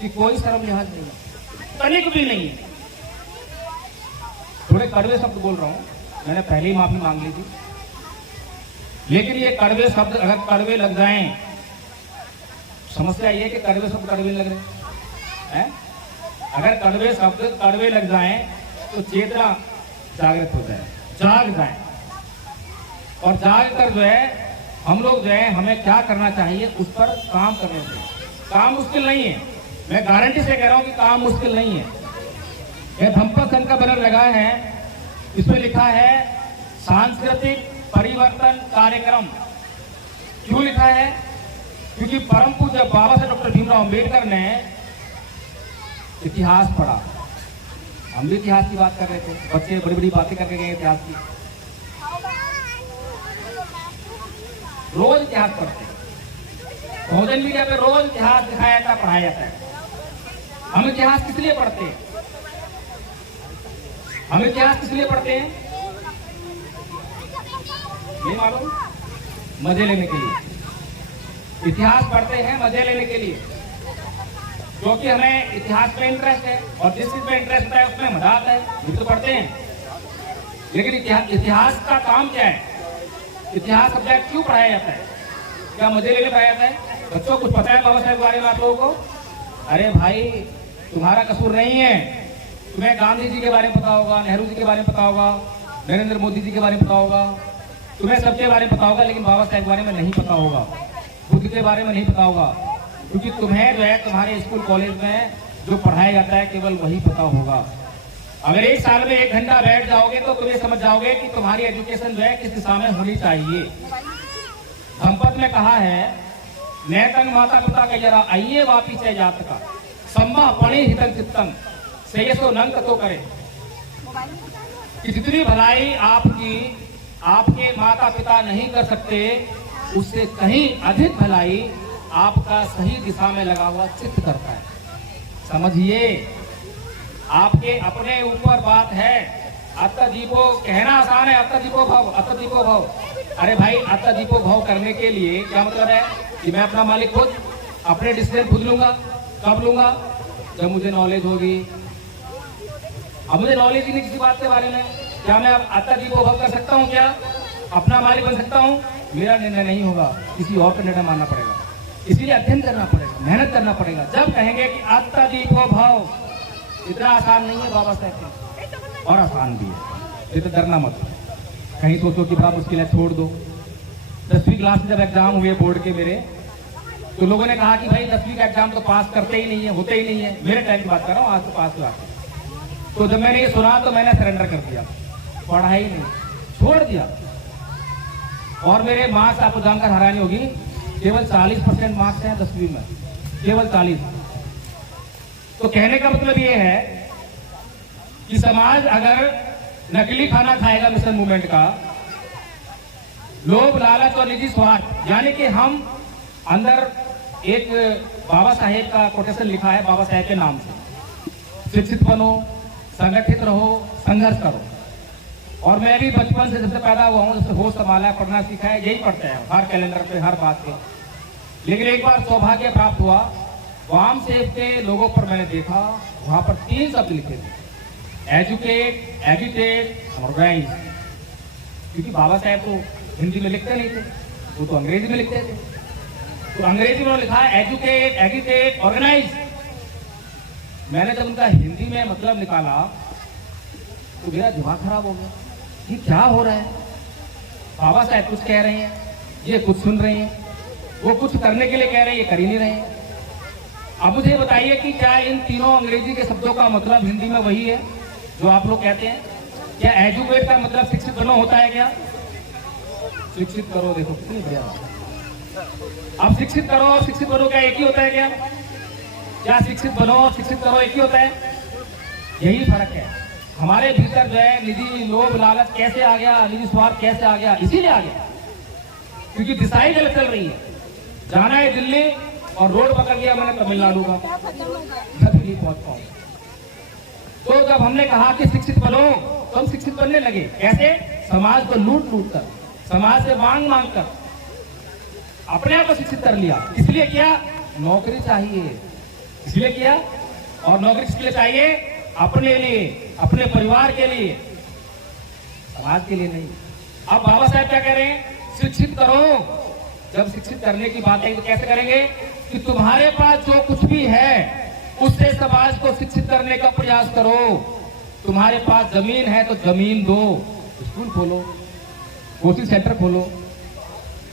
कि कोई शर्म लिहाज नहीं, तनिक भी नहीं है। थोड़े कड़वे शब्द बोल रहा हूं, मैंने पहले ही माफी मांग ली थी, लेकिन ये कड़वे शब्द अगर कड़वे लग जाएं, समस्या ये है कि कड़वे शब्द कड़वे लग रहे हैं। अगर कड़वे शब्द कड़वे लग जाएं तो चेतना जागृत हो जाए, जाग जाए, और जाग कर जो है हम लोग जो है हमें क्या करना चाहिए उस पर काम करने चाहिए। काम मुश्किल नहीं है, मैं गारंटी से कह रहा हूं कि काम मुश्किल नहीं है। यह धम्पत संघ का बैनर लगा है, इसमें लिखा है सांस्कृतिक परिवर्तन कार्यक्रम। क्यों लिखा है? क्योंकि परम पूज्य बाबा साहब डॉक्टर भीमराव अम्बेडकर ने इतिहास पढ़ा। हम भी इतिहास की बात कर रहे थे, बच्चे बड़ी बड़ी बातें करके गए इतिहास की। रोज इतिहास पढ़ते, भोजन मीडिया पे रोज इतिहास दिखाया जाता है, पढ़ाया जाता है। हम इतिहास किस लिए पढ़ते हैं? हम इतिहास किस लिए पढ़ते हैं? नहीं मालूम? मजे लेने के लिए इतिहास पढ़ते हैं, मजे लेने के लिए, क्योंकि हमें इतिहास में इंटरेस्ट है और जिस चीज में इंटरेस्ट होता है उसमें मजा आता है, ये तो पढ़ते हैं। लेकिन इतिहास का काम क्या है? इतिहास सब्जेक्ट क्यों पढ़ाया जाता है? क्या मजे लेने पढ़ाया जाता है? बच्चों को कुछ पता है बाबा साहब के बारे में आप लोगों को? अरे भाई तुम्हारा कसूर नहीं है, तुम्हें गांधी जी के बारे में पता होगा, नेहरू जी के बारे में पता होगा, नरेंद्र मोदी जी के बारे में पता होगा, तुम्हें सबके बारे में पता होगा, लेकिन बाबा साहब के बारे में नहीं पता होगा, बुद्ध के बारे में नहीं पता होगा, क्योंकि तुम्हें जो है तुम्हारे स्कूल कॉलेज में जो पढ़ाया जाता है केवल वही पता होगा। अगर एक साल में 1 घंटा बैठ जाओगे तो तुम ये समझ जाओगे कि तुम्हारी एजुकेशन जो है किस दिशा में होनी चाहिए। धम्पत में कहा है, नैतंग माता पिता के जरा आइए वापी से जात का सम्मा पणि हितन चित्तन से ये सो नंक तो करे, कि जितनी भलाई आपकी आपके माता पिता नहीं कर सकते उससे कहीं अधिक भलाई आपका सही दिशा में लगा हुआ चित्त करता है। समझिए, आपके अपने ऊपर बात है। अत्तदीपो कहना आसान है, अत्तदीपो भाव, अत्तदीपो भाव। अरे भाई अत्तदीपो भाव करने के लिए क्या मतलब है कि मैं अपना मालिक खुद अपने डिसीजन खुद लूंगा। कब लूंगा? जब मुझे नॉलेज होगी। अब मुझे नॉलेज ही नहीं किसी बात के बारे में, क्या मैं अब अत्तदीपो भाव कर सकता हूँ? क्या अपना मालिक बन सकता हूँ? मेरा निर्णय नहीं होगा, किसी और का निर्णय मानना पड़ेगा। इसीलिए अध्ययन करना पड़ेगा, मेहनत करना पड़ेगा। जब कहेंगे कि अत्तदीपो भाव, इतना आसान नहीं है बाबा साहब के, और आसान भी है। ये तो डरना मत, कहीं सोचो कि बड़ा मुश्किल है, छोड़ दो। 10वीं क्लास में जब एग्जाम हुए बोर्ड के मेरे, तो लोगों ने कहा कि भाई 10वीं का एग्जाम तो पास करते ही नहीं है, होते ही नहीं है। मेरे टाइम की बात कर रहा हूँ, आज तो पास हुआ। तो जब मैंने ये सुना तो मैंने सरेंडर कर दिया, पढ़ा ही नहीं, छोड़ दिया। और मेरे मार्क्स आपको जानकर हैरानी होगी, केवल 40% मार्क्स हैं 10वीं में, केवल 40। तो कहने का मतलब ये है कि समाज अगर नकली खाना खाएगा मिशन मूवमेंट का, लोभ, लालच और निजी स्वार्थ, यानी कि हम अंदर एक बाबा साहेब का कोटेशन लिखा है बाबा साहेब के नाम से, शिक्षित बनो, संगठित रहो, संघर्ष करो। और मैं भी बचपन से जब से पैदा हुआ हूँ, जब से होश संभाला है, पढ़ना सीखा है, यही पढ़ते हैं हर कैलेंडर पे, हर बात पे। लेकिन एक बार सौभाग्य प्राप्त हुआ, वाम सेब के लोगों पर मैंने देखा, वहां पर 3 शब्द लिखे थे, एजुकेट, एजुकेट, ऑर्गेनाइज। क्योंकि बाबा साहेब तो हिंदी में लिखते नहीं थे, वो तो अंग्रेजी में लिखते थे। तो अंग्रेजी में लिखा है एजुकेट, एजुकेट, ऑर्गेनाइज। मैंने जब उनका हिंदी में मतलब निकाला तो मेरा दिमाग खराब हो गया, ये क्या हो रहा है? बाबा साहब कुछ कह रहे हैं, ये कुछ सुन रहे हैं, वो कुछ करने के लिए कह रहे हैं, ये कर ही नहीं रहे हैं। अब मुझे बताइए कि क्या इन तीनों अंग्रेजी के शब्दों का मतलब हिंदी में वही है जो आप लोग कहते हैं? क्या एजुकेट का मतलब शिक्षित बनो होता है क्या? शिक्षित करो, देखो कितनी बढ़िया। अब शिक्षित करो और शिक्षित बनो क्या एक ही होता है क्या? क्या शिक्षित बनो और शिक्षित करो एक ही होता है? यही फर्क है। हमारे भीतर जो है निजी लोभ लालच कैसे आ गया, निजी स्वार्थ कैसे आ गया? इसीलिए आ गया क्योंकि दिशाएं गलत चल रही है। जाना है दिल्ली और रोड पकड़ लिया मैंने तमिलनाडु का, दिल्ली पहुंच पाऊं। तो जब हमने कहा कि शिक्षित बनो तो हम शिक्षित बनने लगे। कैसे? समाज को लूट लूट कर, समाज से मांग मांग कर अपने आप को शिक्षित कर लिया। इसलिए किया, नौकरी चाहिए, इसलिए किया। और नौकरी किसके लिए चाहिए? अपने लिए, अपने परिवार के लिए, समाज के लिए नहीं। अब बाबा साहब क्या कह रहे हैं? शिक्षित करो। जब शिक्षित करने की बात है तो कैसे करेंगे? कि तुम्हारे पास जो कुछ भी है उससे समाज को शिक्षित करने का प्रयास करो। तुम्हारे पास जमीन है तो जमीन दो, स्कूल खोलो, कोचिंग सेंटर खोलो।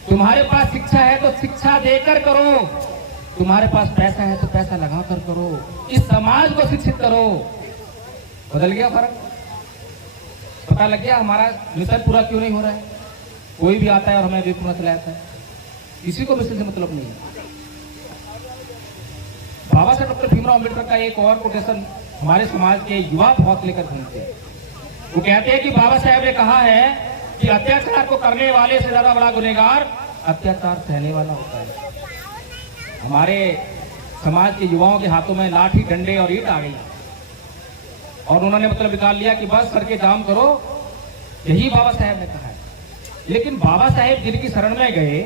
तुम्हारे पास शिक्षा है तो शिक्षा देकर करो। तुम्हारे पास पैसा है तो पैसा लगाकर करो। इस समाज को शिक्षित करो। बदल गया फर्क? पता लग गया हमारा मिशन पूरा क्यों नहीं हो रहा है? कोई भी आता है और हमें बेवकूफ चला जाता है, किसी को मिशन से मतलब नहीं है। बाबा साहब डॉक्टर भीमराव अम्बेडकर का एक और कोटेशन हमारे समाज के युवा बहुत लेकर घूमते हैं। वो कहते हैं कि बाबा साहब ने कहा है कि अत्याचार को करने वाले से ज्यादा बड़ा गुनहगार अत्याचार सहने वाला होता है। हमारे समाज के युवाओं के हाथों में लाठी, डंडे और ईंट आ गई और उन्होंने मतलब निकाल लिया कि बस करके जाम करो, यही बाबा साहब ने कहा है। लेकिन बाबा साहब जिनकी शरण में गए,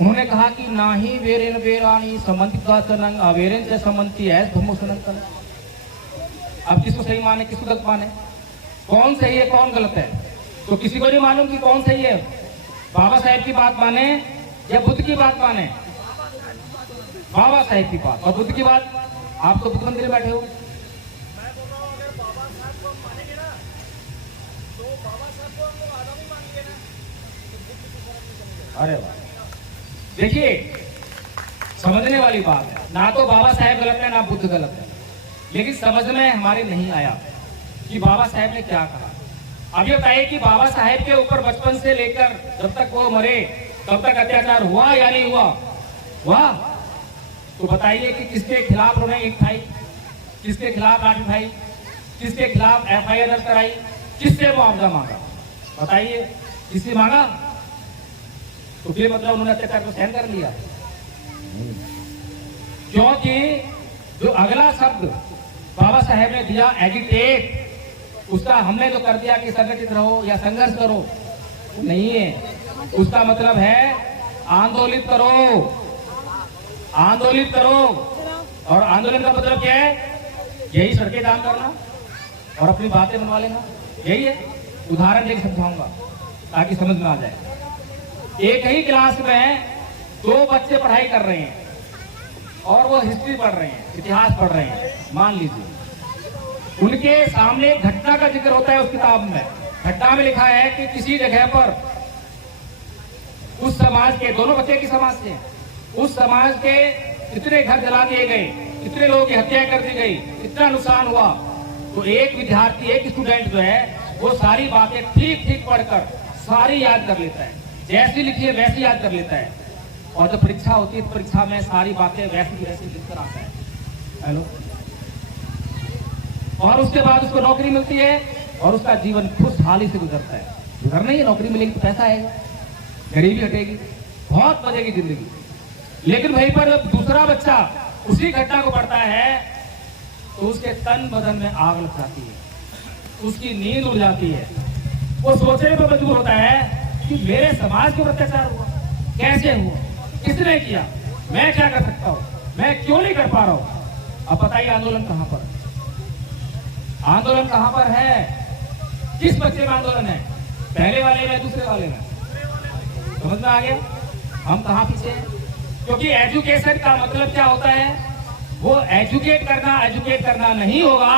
उन्होंने कहा कि ना ही वेरेन वेरानी समंतिका चनंग अवेरेन से समंती है धुमोसनंतन। अब किसको सही माने, किसको गलत माने? कौन सही है, कौन गलत है? तो किसी को नहीं मालूम कि कौन सही है। बाबा साहब की बात माने या बुद्ध की बात माने? बाबा साहब की बात। और बुद्ध की बात? आप तो बुद्ध मंदिर में बैठे हो। मैं बोल रहा हूं, अगर बाबा साहब को हम मानेंगे ना तो बाबा साहब को हम लोग आदमी मानेंगे ना, तो बुद्ध की शरण में चले जाएंगे। अरे वाह, देखिए समझने वाली बात है। ना तो बाबा साहब गलत है ना बुद्ध गलत है, लेकिन समझ में हमारे नहीं आया कि बाबा साहब ने क्या कहा। अब ये बताइए कि बाबा साहब के ऊपर बचपन से लेकर जब तक वो मरे तब तक अत्याचार हुआ या नहीं हुआ? हुआ। तो बताइए कि किसके खिलाफ उन्होंने ईंट उठाई, किसके खिलाफ लाठी उठाई, किसके खिलाफ FIR दर्ज कराई, किससे मुआवजा मांगा? बताइए, किससे मांगा? तो फिर मतलब उन्होंने अत्याचार को सहन कर लिया? क्योंकि जो अगला शब्द बाबा साहब ने दिया एजिटेट, उसका हमने जो कर दिया कि संगठित रहो या संघर्ष करो, नहीं है। उसका मतलब है आंदोलित करो, आंदोलित करो। और आंदोलन का मतलब क्या है? यही सड़कें जाम करना और अपनी बातें बनवा लेना, यही है। उदाहरण देकर समझाऊंगा ताकि समझ में आ जाए। एक ही क्लास में 2 बच्चे पढ़ाई कर रहे हैं और वो हिस्ट्री पढ़ रहे हैं, इतिहास पढ़ रहे हैं। मान लीजिए उनके सामने एक घटना का जिक्र होता है उस किताब में। घटना में लिखा है कि किसी जगह पर उस समाज के, दोनों बच्चे की समाज से, उस समाज के कितने घर जला दिए गए, कितने लोगों की हत्या कर दी गई, कितना नुकसान हुआ। तो एक विद्यार्थी, एक स्टूडेंट जो है वो सारी बातें ठीक ठीक पढ़कर सारी याद कर लेता है, जैसी लिखी है वैसी याद कर लेता है। और जब परीक्षा होती है तो परीक्षा में सारी बातें वैसी की वैसी लिखकर आता है। हेलो। और उसके बाद उसको नौकरी मिलती है और उसका जीवन खुशहाली से गुजरता है। गुजरना ही है, नौकरी मिलेगी तो पैसा आएगा, गरीबी हटेगी, बहुत बचेगी जिंदगी। लेकिन वहीं पर जब दूसरा बच्चा उसी घटना को पढ़ता है तो उसके तन बदन में आग लग जाती है, उसकी नींद उड़ जाती है। वो सोचने पर मजबूर होता है कि मेरे समाज के ऊपर अत्याचार हुआ, कैसे हुआ, किसने किया, मैं क्या कर सकता हूँ, मैं क्यों नहीं कर पा रहा हूँ। अब बताइए आंदोलन कहां पर, आंदोलन कहां पर है, किस बच्चे में आंदोलन है, पहले वाले में, दूसरे वाले में? समझ में आ गया हम कहां पीछे हैं? क्योंकि एजुकेशन का मतलब क्या होता है, वो एजुकेट करना नहीं होगा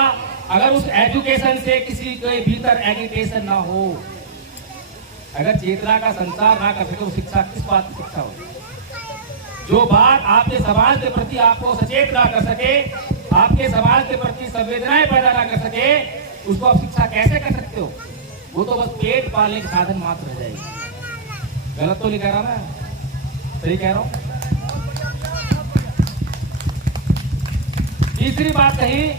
अगर उस एजुकेशन से किसी के भीतर एजुकेशन ना हो। अगर चेतना का संचार ना कर सके वो शिक्षा किस बात की शिक्षा हो? जो बात आपके समाज के प्रति आपको सचेत ना कर सके, आपके समाज के प्रति संवेदनाएं पैदा ना कर सके, उसको आप शिक्षा कैसे कर सकते हो? वो तो बस पेट पालने के साधन मात्र रह जाएगी। गलत तो नहीं कह रहा मैं, सही कह रहा हूं। तीसरी बात कही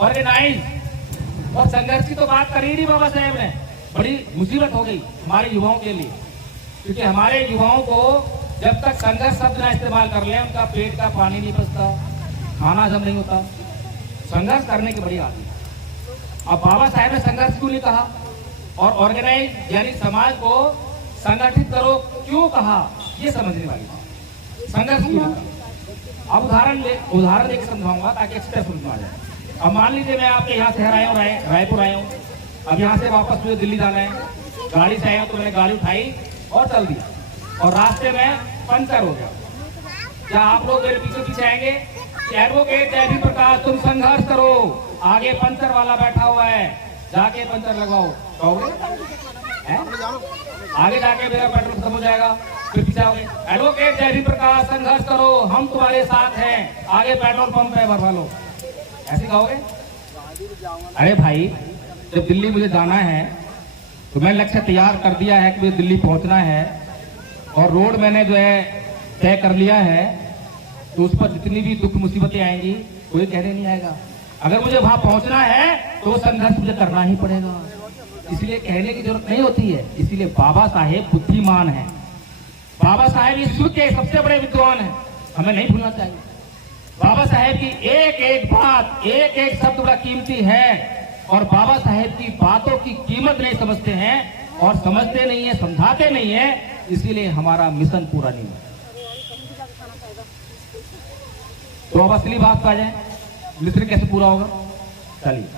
ऑर्गेनाइज और संघर्ष की तो बात करी नहीं बाबा साहेब ने। बड़ी मुसीबत हो गई हमारे युवाओं के लिए, क्योंकि हमारे युवाओं को जब तक संघर्ष शब्द ना इस्तेमाल कर ले उनका पेट का पानी नहीं पचता, खाना हजम नहीं होता। संघर्ष करने की बड़ी आदत है। अब बाबा साहेब ने संघर्ष क्यों नहीं कहा और ऑर्गेनाइज यानी समाज को संगठित करो क्यों कहा, ये समझने वाली बात। संघर्ष क्यों नहीं कहा? अब उदाहरण देकर समझाऊंगा ताकि अच्छी तरह समझ में आ जाए। अब मान लीजिए मैं आपके यहाँ शहर आया हूँ, रायपुर आया हूँ, अब यहाँ से वापस मुझे दिल्ली जाना है, गाड़ी से आया हूँ तो मैंने गाड़ी उठाई और चल दी और रास्ते में पंचर हो गया। क्या आप लोग मेरे पीछे पीछे आएंगे? एडवोकेट जयभी प्रकाश तुम संघर्ष करो, आगे पंचर वाला बैठा हुआ है, जाके पंचर लगाओ, कहोगे? आगे जाके मेरा पेट्रोल खत्म हो जाएगा, फिर पीछे आओगे, एडवोकेट जयभी प्रकाश संघर्ष करो, हम तुम्हारे साथ हैं, आगे पेट्रोल पंप है भरवा लो, ऐसे कहोगे? अरे भाई, जब दिल्ली मुझे जाना है तो मैं लक्ष्य तैयार कर दिया है कि मुझे दिल्ली पहुंचना है और रोड मैंने जो है तय कर लिया है, तो उस पर जितनी भी दुख मुसीबतें आएंगी कोई कहने नहीं आएगा। अगर मुझे वहां पहुंचना है तो संघर्ष मुझे करना ही पड़ेगा, इसलिए कहने की जरूरत नहीं होती है। इसीलिए बाबा साहेब बुद्धिमान है, बाबा साहेब इस युग के सबसे बड़े विद्वान हैं, हमें नहीं भूलना चाहिए। बाबा साहेब की एक एक बात, एक एक शब्द बड़ा कीमती है और बाबा साहेब की बातों की कीमत नहीं समझते हैं और समझते नहीं है, समझाते नहीं है, इसीलिए हमारा मिशन पूरा नहीं है। तो अब असली बात आ जाए, मिशन कैसे पूरा होगा? चलिए,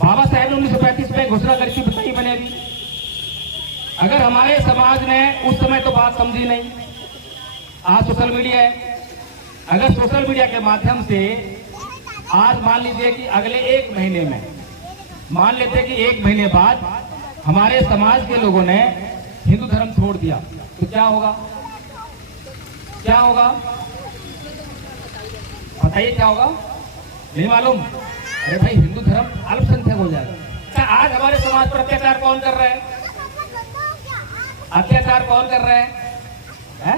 बाबा साहेब ने 1935 में घोषणा करके बताई मैंने अभी। अगर हमारे समाज ने उस समय तो बात समझी नहीं, आज सोशल मीडिया है, अगर सोशल मीडिया के माध्यम से आज मान लीजिए कि अगले एक महीने में, मान लेते कि एक महीने बाद हमारे समाज के लोगों ने हिंदू धर्म छोड़ दिया तो क्या होगा? क्या होगा बताइए, क्या होगा? नहीं मालूम? अरे भाई, हिंदू धर्म अल्पसंख्यक हो जाएगा। अच्छा, आज हमारे समाज पर अत्याचार कौन कर रहा है? अत्याचार कौन कर रहा है?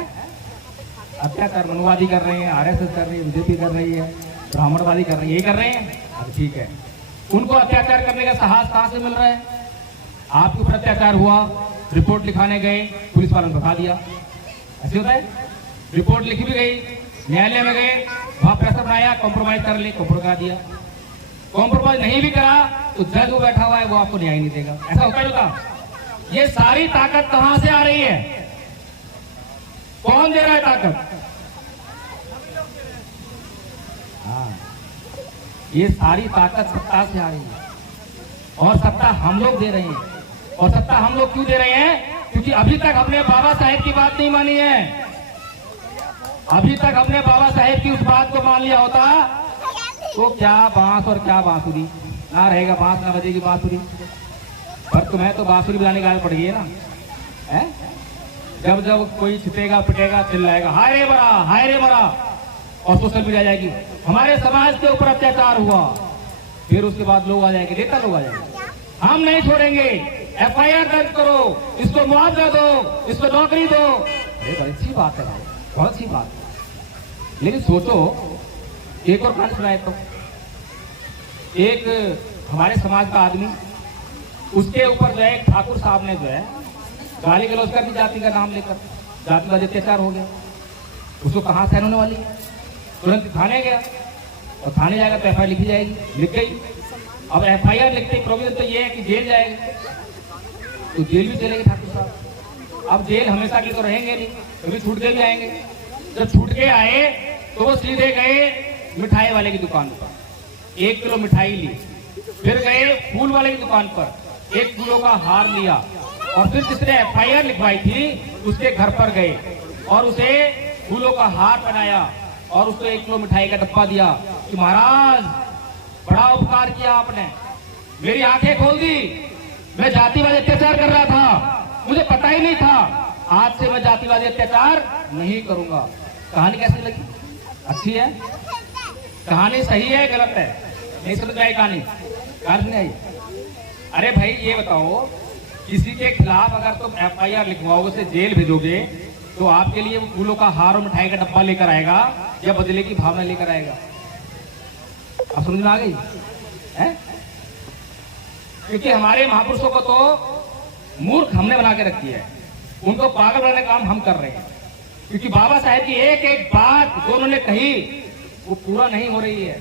अत्याचार मनुवादी कर रहे हैं, आरएसएस कर रही है, बीजेपी कर रही है, ब्राह्मणवादी कर रही है, यही कर रहे हैं। अब ठीक है, उनको अत्याचार करने का साहस कहां से मिल रहा है? आपके ऊपर अत्याचार हुआ, रिपोर्ट लिखाने गए, पुलिस वालों ने बता दिया, ऐसे होता है। रिपोर्ट लिखी भी गई, न्यायालय में गए, वहां प्रेशर बनाया, कॉम्प्रोमाइज कर ले, कॉम्प्रोमाइज करा दिया। कॉम्प्रोमाइज नहीं भी करा तो जज वो बैठा हुआ है, वो आपको न्याय नहीं देगा। ऐसा होता है। ये सारी ताकत कहां से आ रही है? कौन दे रहा है ताकत? हाँ, ये सारी ताकत सत्ता से आ रही है और सत्ता हम लोग दे रहे हैं। और सत्ता हम लोग क्यों दे रहे हैं? क्योंकि अभी तक हमने बाबा साहेब की बात नहीं मानी है। अभी तक हमने बाबा साहेब की उस बात को मान लिया होता तो क्या बांस और क्या बांसुरी, ना रहेगा बांस ना बजेगी बांसुरी। पर तुम्हें तो बांसुरी बजाने की आदत पड़ गई है ना, है? जब जब कोई छिपेगा पिटेगा चिल्लाएगा हाय रे बड़ा, हाय रे बड़ा, और सोशल मीडिया जाएगी हमारे समाज के ऊपर अत्याचार हुआ, फिर उसके बाद लोग आ जाएंगे, नेता लोग आ जाएंगे, हम नहीं छोड़ेंगे, एफआईआर दर्ज करो, इसको मुआवजा दो, इसको नौकरी दो। अरे अच्छी बात है भाई, बहुत अच्छी बात है। लेकिन सोचो, एक और कहानी सुनाए तो, एक हमारे समाज का आदमी, उसके ऊपर जो है ठाकुर साहब ने जो है गाली गलौज कर दी जाति का नाम लेकर, जाति का अत्याचार हो गया, उसको कहां सहन होने वाली है? तुरंत थाने गया और थाने जाएगा तो एफआईआर लिखी जाएगी, लिख गई। अब FIR लिखते ही प्रोविजन तो ये है कि जेल जाएगा, तो जेल भी चलेगी ठाकुर साहब। अब जेल हमेशा के तो रहेंगे नहीं, कभी छूट के भी आएंगे। जब छूट के आए तो वो सीधे गए मिठाई वाले की दुकान पर, 1 किलो मिठाई ली, फिर गए फूल वाले की दुकान पर 1 किलो का हार लिया, और फिर जिसने FIR लिखवाई थी उसके घर पर गए और उसे फूलों का हार बनाया और उसको 1 किलो मिठाई का डब्बा दिया कि महाराज बड़ा उपकार किया आपने, मेरी आंखें खोल दी, मैं जातिवादी अत्याचार कर रहा था, मुझे पता ही नहीं था, आज से मैं जातिवादी अत्याचार नहीं करूंगा। कहानी कैसी लगी? अच्छी है? कहानी सही है गलत है? नहीं समझ में आई कहानी? नहीं आई? अरे भाई ये बताओ, किसी के खिलाफ अगर तुम FIR लिखवाओगे, उसे जेल भेजोगे, तो आपके लिए वो फूलों का हार और मिठाई का डब्बा लेकर आएगा या बदले की भावना लेकर आएगा? अब समझ में आ गई है? क्योंकि हमारे महापुरुषों को तो मूर्ख हमने बना के रखी है, उनको पागल बनाने का काम हम कर रहे हैं। क्योंकि बाबा साहेब की एक एक बात जो उन्होंने कही वो पूरा नहीं हो रही है,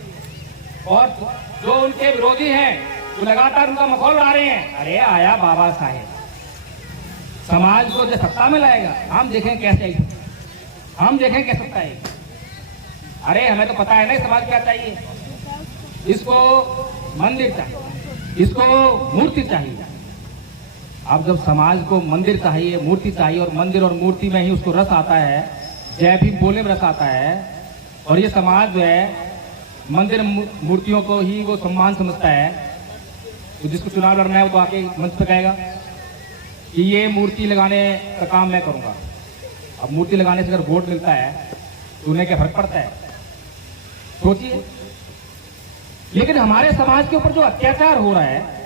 और जो उनके विरोधी हैं वो लगातार उनका मखौल उड़ा रहे हैं। अरे आया बाबा साहेब, समाज को जो सत्ता में लाएगा, हम देखें कैसे आएगी, हम देखें कैसे सत्ता आएगी। अरे हमें तो पता है ना समाज क्या चाहिए, इसको मंदिर चाहिए, इसको मूर्ति चाहिए। अब जब समाज को मंदिर चाहिए, मूर्ति चाहिए, और मंदिर और मूर्ति में ही उसको रस आता है, जय भीम बोलने में रस आता है, और ये समाज जो है मंदिर मूर्तियों को ही वो सम्मान समझता है, तो जिसको चुनाव लड़ना है वो तो आके मंच पे कहेगा कि ये मूर्ति लगाने का काम मैं करूंगा। अब मूर्ति लगाने से अगर वोट मिलता है तो उन्हें क्या फर्क पड़ता है? सोचिए। लेकिन हमारे समाज के ऊपर जो अत्याचार हो रहा है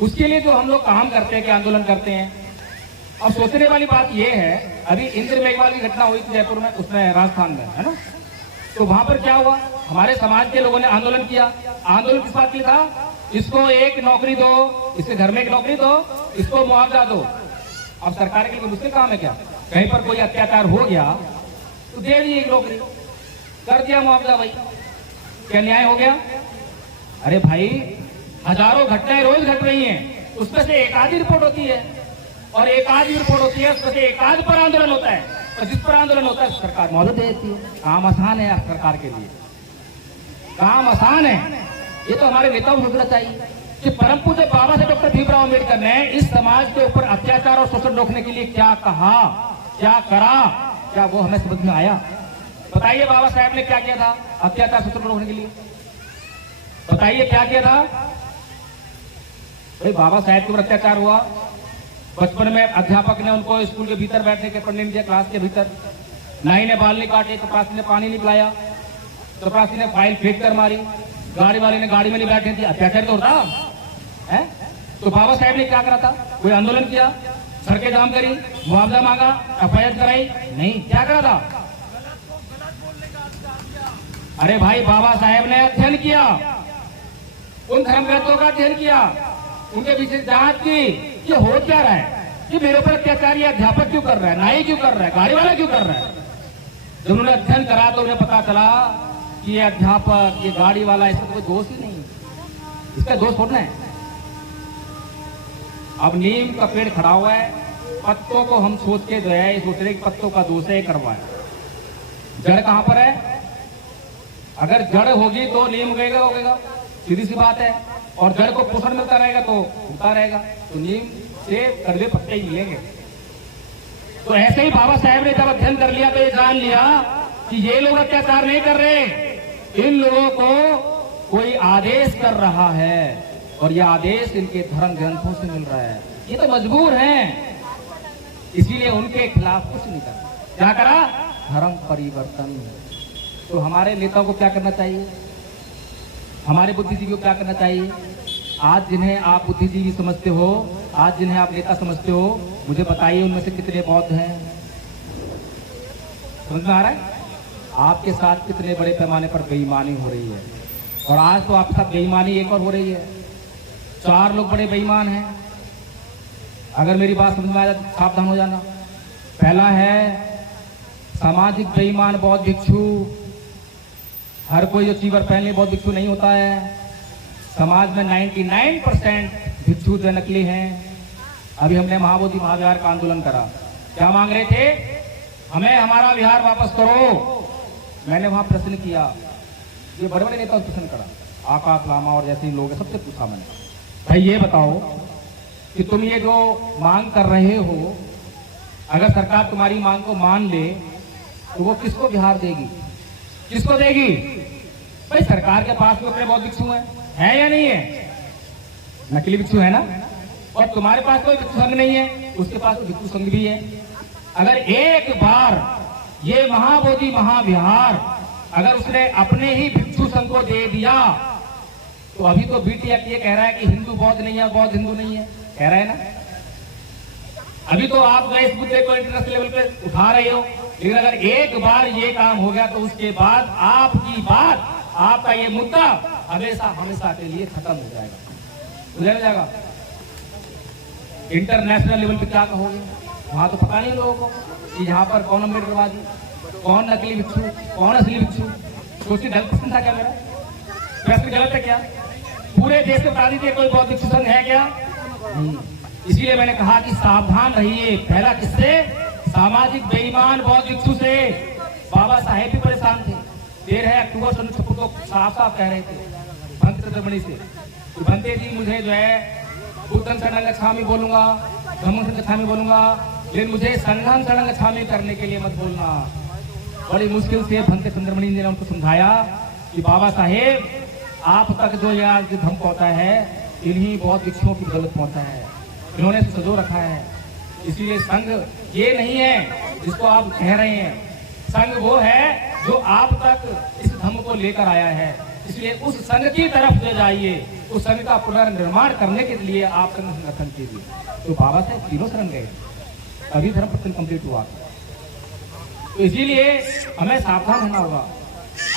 उसके लिए जो हम लोग काम करते हैं, कि आंदोलन करते हैं। अब सोचने वाली बात यह है, अभी इंद्र मेघवाल की घटना हुई थी जयपुर में, उसमें राजस्थान में, है ना, तो वहां पर क्या हुआ? हमारे समाज के लोगों ने आंदोलन किया। आंदोलन किस बात के लिए था? इसको एक नौकरी दो, इसके घर में एक नौकरी दो, इसको मुआवजा दो। अब सरकार के लिए मुश्किल काम है क्या? कहीं पर कोई अत्याचार हो गया तो दे दी एक नौकरी, कर दिया मुआवजा, भाई क्या न्याय हो गया? अरे भाई हजारों घटनाएं रोज घट रही हैं, उसमें से एक आधी रिपोर्ट होती है, और एक आधी रिपोर्ट होती है, उसमें से एक आध पर आंदोलन होता है, और जिस पर आंदोलन होता है सरकार मौजूद देती है। काम आसान है सरकार के लिए, काम आसान है। ये तो हमारे नेताओं को सोचना चाहिए कि परम पूज्य बाबा साहेब डॉक्टर भीमराव अम्बेडकर ने इस समाज के ऊपर अत्याचार और शोषण रोकने के लिए क्या कहा, क्या करा, क्या वो हमें समझ में आया? बताइए बाबा साहेब ने क्या किया था अत्याचार शोषण रोकने के लिए? बताइए क्या किया था? भाई बाबा साहेब के ऊपर अत्याचार हुआ, बचपन में अध्यापक ने उनको स्कूल के भीतर बैठने के पढ़ने नहीं दिया, क्लास के भीतर। नाई ने बाल नहीं काटे, चपरासी ने पानी नहीं पिलाया, चपरासी ने फाइल फेंक कर मारी, गाड़ी वाले ने गाड़ी में नहीं बैठने दी। अत्याचार तो होता है। तो बाबा साहेब ने क्या करा था? कोई आंदोलन किया, सड़कें जाम करी, मुआवजा मांगा, FIR कराई? नहीं। क्या करा था? अरे भाई बाबा साहेब ने अध्ययन किया, उन धर्मग्रंथों का अध्ययन किया, उनके पीछे जांच की कि हो क्या रहा है, कि मेरे ऊपर अत्याचार ये अध्यापक क्यों कर रहा है, नाई क्यों कर रहा है, गाड़ी वाला क्यों कर रहा है। जब उन्होंने अध्ययन करा तो उन्हें पता चला कि ये अध्यापक, ये गाड़ी वाला, इसका तो कोई दोष ही नहीं, इसका दोष थोड़ा है। अब नीम का पेड़ खड़ा हुआ है, पत्तों को हम सोच के जो है सोच रहे कि पत्तों का दोष है, करवाए। जड़ कहां पर है? अगर जड़ होगी तो नीम उगेगा, सीधी सी बात है। और जड़ को पोषण मिलता रहेगा तो उगता रहेगा, तो नीम से कड़वे पत्ते ही मिलेंगे। तो ऐसे ही बाबा साहेब ने जब अध्ययन कर लिया तो ये जान लिया कि ये लोग अत्याचार नहीं कर रहे, इन लोगों को कोई आदेश कर रहा है, और ये आदेश इनके धर्म ग्रंथों से मिल रहा है। ये तो मजबूर हैं, इसीलिए उनके खिलाफ कुछ नहीं करा। क्या करा? धर्म परिवर्तन। तो हमारे नेताओं को क्या करना चाहिए? हमारे बुद्धिजीवियों को क्या करना चाहिए? आज जिन्हें आप बुद्धिजीवी समझते हो, आज जिन्हें आप नेता समझते हो, मुझे बताइए उनमें से कितने बौद्ध हैं? समझ में आ रहा है? आपके साथ कितने बड़े पैमाने पर बेईमानी हो रही है, और आज तो आपके साथ बेईमानी एक और हो रही है। 4 लोग बड़े बेईमान हैं। अगर मेरी बात समझ में आए तो सावधान हो जाना। पहला है सामाजिक बेईमान बौद्ध भिक्षु। हर कोई जो चीवर पहन ले बौद्ध भिक्षु नहीं होता है। समाज में 99% भिक्षु जो नकली हैं। अभी हमने महाबोधि महाविहार का आंदोलन करा, क्या मांग रहे थे? हमें हमारा विहार वापस करो। मैंने वहां प्रश्न किया, ये बड़े बड़े नेताओं से प्रश्न करा, आकाश लामा और जैसे लोग हैं, सबसे पूछा मैंने, भाई ये बताओ कि तुम ये जो मांग कर रहे हो, अगर सरकार तुम्हारी मांग को मान ले तो वो किसको विहार देगी, किसको देगी? भाई सरकार के पास तो अपने बहुत भिक्षु है या नहीं है? नकली भिक्षु है ना। और तुम्हारे पास कोई भिक्षु संघ नहीं है, उसके पास तो भिक्षु संघ भी है। अगर एक बार ये महाबोधि महाविहार अगर उसने अपने ही भिक्षु संघ को दे दिया, तो अभी तो बीटीएक ये कह रहा है कि हिंदू बौद्ध नहीं है, बौद्ध हिंदू नहीं है, कह रहा है ना। अभी तो आप इस मुद्दे को इंटरनेशनल लेवल पे उठा रहे हो, लेकिन अगर एक बार ये काम हो गया तो उसके बाद आपकी बात, आपका ये मुद्दा हमेशा हमेशा के लिए खत्म हो जाएगा, गुजर जाएगा। इंटरनेशनल लेवल पे क्या कहोगे? वहां तो पता नहीं लोगों को कि यहाँ पर कौन अम्बेडकरवादी, कौन नकली भिक्षु, कौन असली भिक्षु। सोचिए, गलत प्रश्न था क्या मेरा? प्रश्न गलत है क्या? पूरे देश में बता दीजिए कोई बौद्ध भिक्षु संघ है क्या? नहीं। इसीलिए मैंने कहा कि सावधान रहिए। पहला किससे? सामाजिक बेईमान बौद्ध भिक्षु से। बाबा साहेब भी परेशान थे। 13 अक्टूबर 1956 को साफ साफ कह रहे थे भंते चंद्रमणि से, भंते जी मुझे जो है बुद्धं शरणं गच्छामि बोलूंगा, धम्मं शरणं गच्छामि बोलूंगा, लेकिन मुझे संघं शरणं गच्छामि करने के लिए मत बोलना। बड़ी मुश्किल से भंते चंद्रमणि ने उनको समझाया कि बाबा साहेब आप तक जो यहाँ जो धम्म पहुंचा है, इन्हीं बहुत भिक्षुओं की बदौलत पहुंचा है, इन्होंने सजो रखा है। इसीलिए संघ ये नहीं है जिसको आप कह रहे हैं, संघ वो है जो आप तक इस धम्म को लेकर आया है। इसलिए उस संघ की तरफ जो जाइए, उस संघ का पुनर्निर्माण करने के लिए आप संघ संगठन कीजिए। तो बाबा साहेब तीनों शरण गए, अभी धर्म प्रचलन कंप्लीट हुआ। तो इसीलिए हमें सावधान रहना होगा।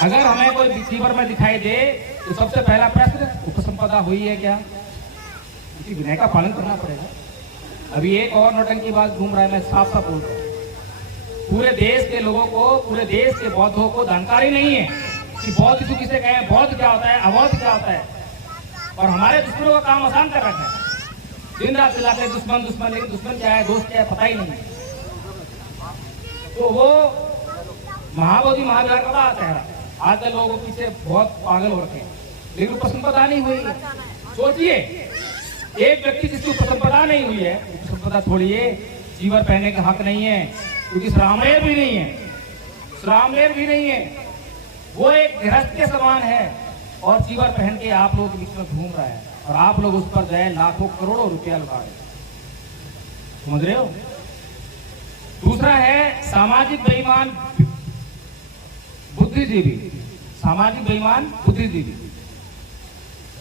अगर हमें कोई रिसीवर में दिखाई दे तो सबसे पहला प्रश्न, उपसंपदा हुई है क्या? इसी विनय का पालन करना पड़ेगा। अभी एक और नौटंकी बात घूम रहा है, मैं साफ साफ बोलता हूँ, पूरे देश के लोगों को, पूरे देश के बौद्धों को जानकारी नहीं है कि बौद्ध भिक्षु किसे कहें, बौद्ध क्या होता है, अबौद्ध क्या होता है। और हमारे दुश्मनों का काम आसान कर रखा है, दिन रात चिल्लाते हैं दुश्मन दुश्मन, लेकिन दुश्मन क्या है, दोस्त क्या है, पता ही नहीं। तो वो महाबोधि महाविहार का बात है। आजकल लोगों के पीछे बहुत पागल हो रखे हैं, लेकिन उपसंपदा नहीं हुई। सोचिए, एक व्यक्ति जिसकी उपसंपदा नहीं हुई है, उपसंपदा छोड़िए, चीवर पहनने का हक नहीं है, क्योंकि श्रामलेर भी नहीं है, श्रामलेर भी नहीं है, वो एक गृहस्थ के समान है और चीवर पहन के आप लोगों के बीच में घूम रहा है, और आप लोग उस पर जो है लाखों करोड़ों रुपया लगा रहे, समझ रहे हो। दूसरा है सामाजिक बेईमान बुद्धिजीवी, सामाजिक बेईमान बुद्धिजीवी।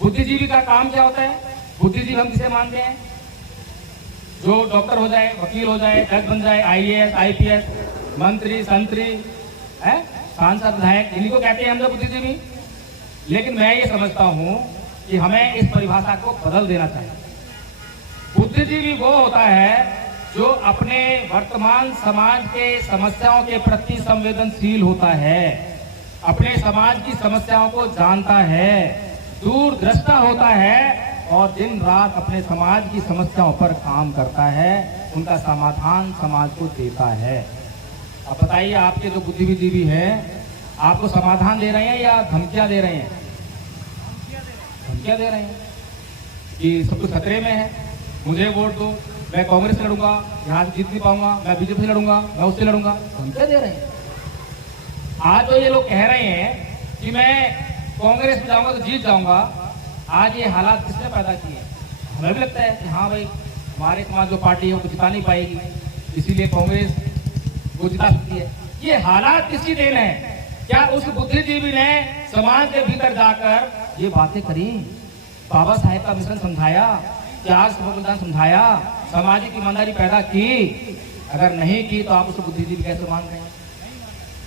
बुद्धिजीवी का काम क्या होता है? बुद्धिजीवी हम किसे मानते हैं? जो डॉक्टर हो जाए, वकील हो जाए, जज बन जाए, IAS IPS, मंत्री संतरी है, सांसद विधायक, इन्हीं को कहते हैं हम लोग बुद्धिजीवी। लेकिन मैं ये समझता हूं कि हमें इस परिभाषा को बदल देना चाहिए। बुद्धिजीवी वो होता है जो अपने वर्तमान समाज के समस्याओं के प्रति संवेदनशील होता है, अपने समाज की समस्याओं को जानता है, दूरदृष्टा होता है और दिन रात अपने समाज की समस्याओं पर काम करता है, उनका समाधान समाज को देता है। अब बताइए, आपके जो बुद्धिजीवी हैं आपको समाधान दे रहे हैं या धमकियां दे रहे हैं? धमकियां दे रहे हैं कि सब कुछ खतरे में है, मुझे वोट दो, मैं कांग्रेस से लड़ूंगा, यहाँ से जीत नहीं पाऊंगा, मैं बीजेपी से लड़ूंगा, मैं उससे लड़ूंगा, धमकियां दे रहे हैं। आज तो ये लोग कह रहे हैं कि मैं कांग्रेस में जाऊंगा तो जीत जाऊंगा। आज ये हालात किसने पैदा किए? हमें भी लगता है कि हाँ भाई, हमारे समाज जो पार्टी है वो जिता नहीं पाएगी, इसीलिए कांग्रेस वो जिता सकती है। ये हालात किसकी देन है? क्या उस बुद्धिजीवी ने समाज के भीतर जाकर ये बातें करी, बाबा साहेब का मिशन समझाया, त्याग बलिदान समझाया, सामाजिक ईमानदारी पैदा की? अगर नहीं की तो आप उसको बुद्धिजीवी कैसे मान रहे हैं?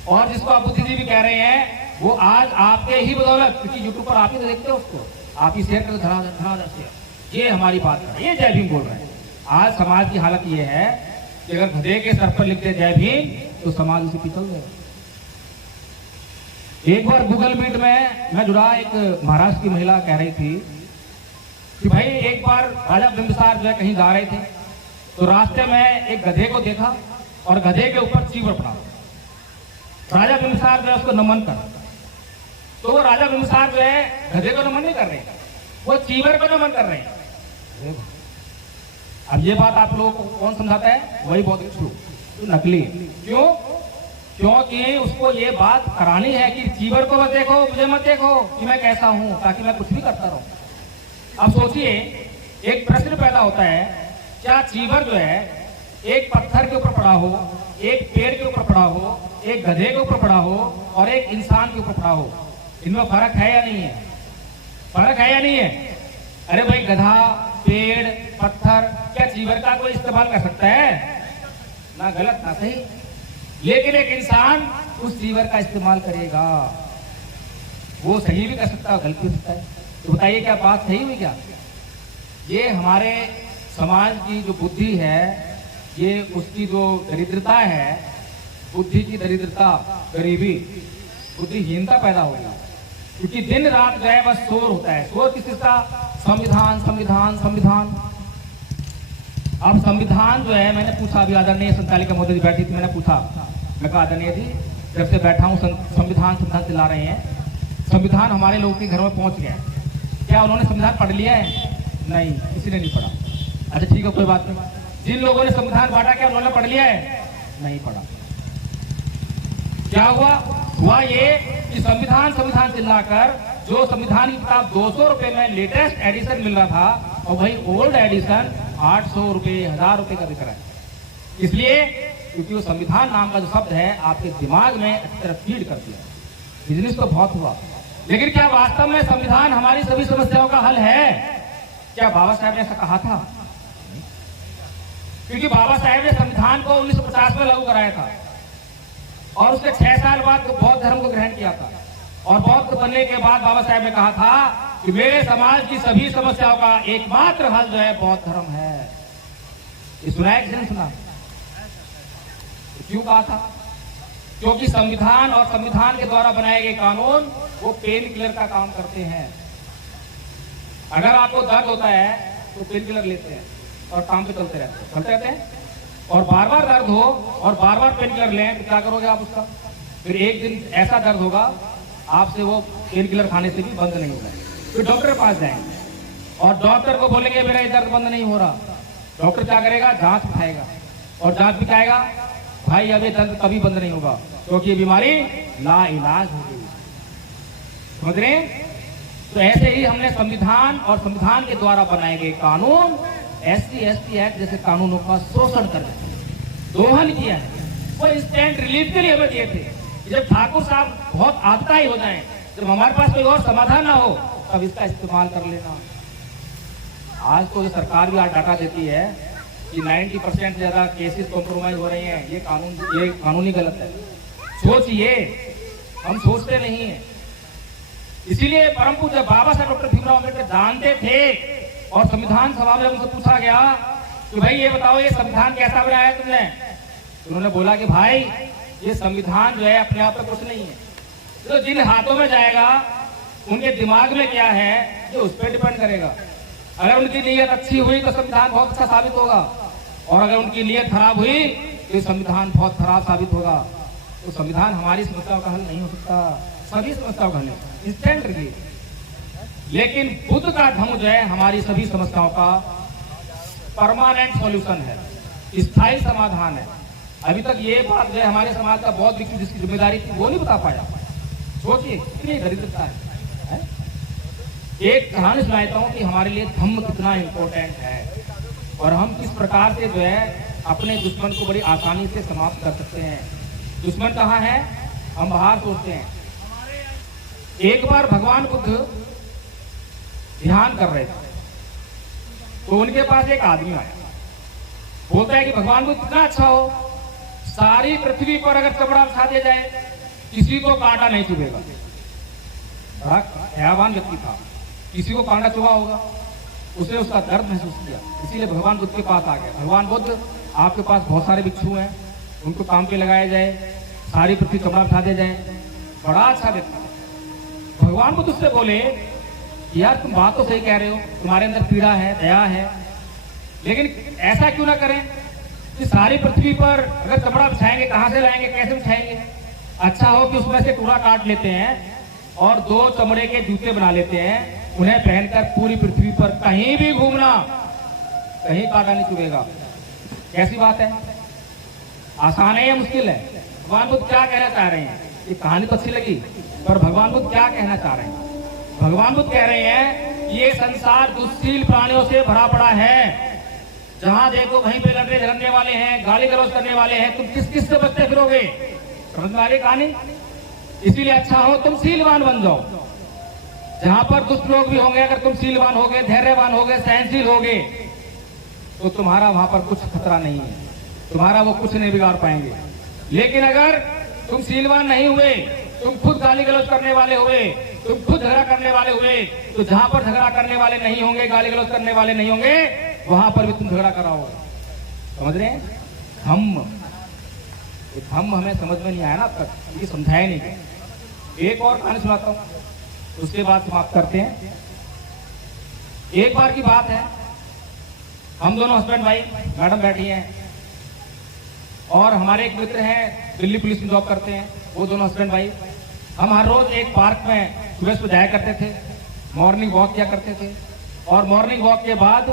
और जिसको आप बुद्धिजीवी कह रहे हैं वो आज आपके ही बदौलत, क्योंकि यूट्यूब पर आप ही तो देखते हो उसको, आप ही शेयर कर धनाधन से ये हमारी बात है, ये जय भीम बोल रहे हैं। आज समाज की हालत ये है कि अगर गधे के सर पर लिखते जय भीम तो समाज उसे पिछल गए। एक बार गूगल मीट में मैं जुड़ा, एक महाराष्ट्र की महिला कह रही थी कि भाई एक बार राजा बिंबिसार जो है कहीं जा रहे थे, तो रास्ते में एक गधे को देखा और गधे के ऊपर चीवर पड़ा। राजा बिंबिसार जो है उसको नमन कर, तो वो राजा बिंबिसार जो है गधे को नमन नहीं कर रहे, वो चीवर को नमन कर रहे हैं। अब ये बात आप लोगों को कौन समझाता है? वही बहुत तो नकली है। क्यों? क्योंकि उसको ये बात करानी है कि चीवर को मत देखो, मुझे मत देखो कि मैं कैसा हूं, ताकि मैं कुछ भी करता रहूं। अब सोचिए, एक प्रश्न पैदा होता है, क्या चीवर जो है एक पत्थर के ऊपर पड़ा हो, एक पेड़ के ऊपर पड़ा हो, एक गधे के ऊपर पड़ा हो और एक इंसान के ऊपर पड़ा हो, इनमें फर्क है या नहीं है? फर्क है या नहीं है? अरे भाई, गधा, पेड़, पत्थर, क्या चीवर का कोई इस्तेमाल कर सकता है? ना गलत ना सही। लेकिन एक इंसान उस चीवर का इस्तेमाल करेगा, वो सही भी कर सकता है, गलत भी कर सकता है। तो बताइए, क्या बात सही हुई क्या? ये हमारे समाज की जो बुद्धि है, ये उसकी जो दरिद्रता है, बुद्धि की दरिद्रता, गरीबी, बुद्धिहीनता पैदा हो गई। क्योंकि दिन रात जो है बस शोर होता है। शोर किसका? संविधान, संविधान, संविधान। अब संविधान जो है, मैंने पूछा, अभी आदरणीय संचालिका महोदय जी बैठी थी, मैंने पूछा, मैं कहा आदरणीय जी, जब से बैठा हूँ संविधान संविधान चिल्ला रहे हैं, संविधान हमारे लोगों के घर में पहुंच गया, क्या उन्होंने संविधान पढ़ लिया है? नहीं, किसी ने नहीं पढ़ा। अच्छा ठीक है, कोई बात नहीं। जिन लोगों ने संविधान बांटा, क्या उन्होंने पढ़ लिया है? नहीं पढ़ा। क्या हुआ ये कि संविधान संविधान चिल्लाकर जो संविधान की किताब 200 रुपए में लेटेस्ट एडिशन मिल रहा था, और वही ओल्ड एडिशन 800 रुपए, 1000 रुपए का दिख रहा है। इसलिए क्योंकि वो संविधान नाम का जो शब्द है आपके दिमाग में अच्छी तरह फीड कर दिया। बिजनेस तो बहुत हुआ, लेकिन क्या वास्तव में संविधान हमारी सभी समस्याओं का हल है? क्या बाबा साहब ने ऐसा कहा था? क्योंकि बाबा साहब ने संविधान को 1950 में लागू कराया था, और उसके 6 साल बाद बौद्ध धर्म को ग्रहण किया था। और बौद्ध बनने के बाद बाबा साहब ने कहा था कि मेरे समाज की सभी समस्याओं का एकमात्र हल जो है बौद्ध धर्म है। ये सुना है कि नहीं सुना? क्यों कहा था? क्योंकि संविधान और संविधान के द्वारा बनाए गए कानून वो पेन किलर का काम करते हैं। अगर आपको दर्द होता है तो पेन किलर लेते हैं और काम पे चलते रहते हैं, और बार बार दर्द हो और बार बार पेन किलर लें तो क्या करोगे आप उसका? फिर एक दिन ऐसा दर्द होगा आपसे वो पेन किलर खाने से भी बंद नहीं होगा। फिर डॉक्टर के पास जाएंगे और डॉक्टर को बोलेंगे मेरा ये दर्द बंद नहीं हो रहा। डॉक्टर क्या करेगा? जांच उठाएगा, और जांच भी कहेगा भाई अब ये दर्द कभी बंद नहीं होगा, क्योंकि ये बीमारी लाइलाज हो गई। समझ रहे हैं? तो ऐसे ही हमने संविधान और संविधान के द्वारा बनाए गए कानून, SC/ST एक्ट जैसे कानूनों का शोषण कर दोहन किया है। वो इंस्टेंट रिलीफ के लिए हमें दिए थे। जब ठाकुर साहब बहुत आपदाई हो जाए, जब हमारे पास कोई और समाधान ना हो, तब इसका इस्तेमाल कर लेना। आज तो सरकार भी आज डाटा देती है कि 90% से ज्यादा केसेस कॉम्प्रोमाइज हो रहे हैं। ये कानूनी गलत है। सोचिए, हम सोचते नहीं है। इसीलिए परम पूज्य बाबा साहब डॉक्टर भीमराव अम्बेडकर जानते थे, और संविधान सभा में उनसे पूछा गया कि भाई ये बताओ ये संविधान कैसा बनाया है तुमने? उन्होंने बोला कि भाई ये संविधान जो है अपने आप में कुछ नहीं है, तो जिन हाथों में जाएगा उनके दिमाग में क्या है ये उस पर डिपेंड करेगा। अगर उनकी नीयत अच्छी हुई तो संविधान बहुत अच्छा साबित होगा, और अगर उनकी नीयत खराब हुई तो संविधान बहुत खराब साबित होगा। तो संविधान हमारी समस्याओं का हल नहीं हो सकता, सभी समस्याओं का हल इंस्टेंट रिलीफ। लेकिन बुद्ध का धम्म जो है हमारी सभी समस्याओं का परमानेंट सॉल्यूशन है, स्थायी समाधान है। अभी तक ये बात जो है हमारे समाज का बहुत व्यक्ति जिसकी जिम्मेदारी थी वो नहीं बता पाया। सोचिए कितनी दरिद्रता है। एक कहानी सुनाता हूँ कि हमारे लिए धम्म कितना इम्पोर्टेंट है, और हम किस प्रकार से जो है अपने दुश्मन को बड़ी आसानी से समाप्त कर सकते हैं। दुश्मन कहाँ है? हम बाहर सोचते हैं। एक बार भगवान बुद्ध ध्यान कर रहे थे, तो उनके पास एक आदमी आया, बोलता है कि भगवान बुद्ध कितना अच्छा हो, सारी पृथ्वी पर अगर चमड़ा बिछा दिया जाए किसी को कांटा नहीं चुभेगा। बड़ा दयावान व्यक्ति था, किसी को कांटा चुभा होगा, उसने उसका दर्द महसूस किया, इसीलिए भगवान बुद्ध के पास आ गया। भगवान बुद्ध आपके पास बहुत सारे भिक्षु हैं, उनको काम पे लगाया जाए, सारी पृथ्वी चमड़ा बिछा दिया जाए। बड़ा अच्छा व्यक्ति। भगवान बुद्ध उससे बोले कि यार तुम बात तो सही कह रहे हो, तुम्हारे अंदर पीड़ा है, दया है, लेकिन ऐसा क्यों ना करें कि सारी पृथ्वी पर अगर कपड़ा बिछाएंगे, कहां से लाएंगे, कैसे बिछाएंगे? अच्छा हो कि उसमें से टुकड़ा काट लेते हैं और 2 चमड़े के जूते बना लेते हैं, उन्हें पहनकर पूरी पृथ्वी पर कहीं भी घूमना, कहीं कांटा नहीं चुभेगा। कैसी बात है? आसान है या मुश्किल है? भगवान बुद्ध क्या कहना चाह रहे हैं? ये कहानी तो अच्छी लगी, पर भगवान बुद्ध क्या कहना चाह रहे हैं? भगवान बुद्ध कह रहे हैं कि ये संसार दुष्शील प्राणियों से भरा पड़ा है, जहां देखो वहीं पे लड़ने झगड़ने वाले हैं, गाली गलौज करने वाले हैं, तुम किस किस से बचते फिरोगे? समझ में आ रही कहानी? इसीलिए अच्छा हो तुम शीलवान बन जाओ। जहां पर दुष्ट लोग भी होंगे, अगर तुम शीलवान होगे, धैर्यवान होगे, सहनशील होगे, तो तुम्हारा वहां पर कुछ खतरा नहीं है, तुम्हारा वो कुछ नहीं बिगाड़ पाएंगे। लेकिन अगर तुम शीलवान नहीं हुए, तुम खुद गाली गलौज करने वाले हुए, तुम खुद झगड़ा करने वाले हुए, तो जहां पर झगड़ा करने वाले नहीं होंगे, गाली गलौज करने वाले नहीं होंगे, वहां पर भी तुम झगड़ा कराओगे। समझ रहे हैं? हम हमें समझ में नहीं आया ना अब तक, ये समझाया नहीं। एक और कहानी सुनाता हूं, उसके बाद समाप्त करते हैं। एक बार की बात है, हम दोनों हस्बैंड वाइफ, मैडम बैठी हैं और हमारे एक मित्र हैं, दिल्ली पुलिस में जॉब करते हैं, वो दोनों हस्बैंड वाइफ। हम हर रोज एक पार्क में सुबह सुबह जाया करते थे, मॉर्निंग वॉक किया करते थे, और मॉर्निंग वॉक के बाद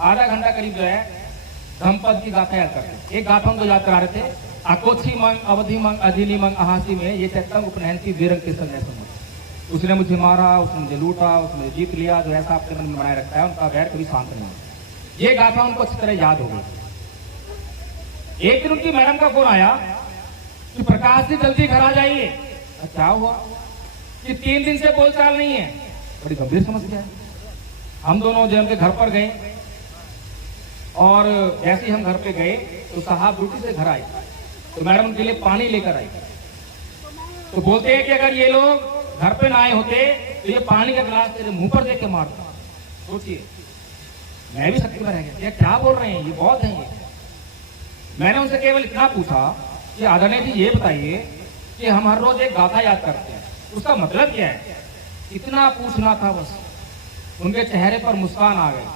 आधा घंटा करीब जो है धम्मपद की गाथा याद करते। एक गाथा उनको याद करा रहे थे, अकोछी मंग, अवधि मंग, अधीनी मंग, अहासी में ये चैतंग उपनयंती वीरंग के संग समझ। उसने मुझे मारा, उसने मुझे लूटा, उसने जीत लिया, जो ऐसा अपने मन में बनाए रखता है, उनका वैर कभी शांत नहीं होता। ये गाथा उनको अच्छी तरह याद हो गई। एक दिन उनकी मैडम का फोन आया कि प्रकाश जी जल्दी घर आ जाइए। क्या हुआ? कि 3 दिन से बोलचाल नहीं है। बड़ी गंभीर समस्या है। हम दोनों जब उनके घर पर गए और जैसे ही हम घर पे गए तो साहब ड्यूटी से घर आए, तो मैडम उनके लिए पानी लेकर आई। तो बोलते हैं कि अगर ये लोग घर पे ना आए होते तो ये पानी का गिलास तेरे मुंह पर देख के मारता। सोचिए, मैं भी शक्ति में रह गया, ये क्या बोल रहे हैं, ये बहुत है ये। मैंने उनसे केवल इतना पूछा कि आदरणीय जी ये बताइए कि हम हर रोज एक गाथा याद करते हैं, उसका मतलब क्या है? इतना पूछना था बस। उनके चेहरे पर मुस्कान आ गई,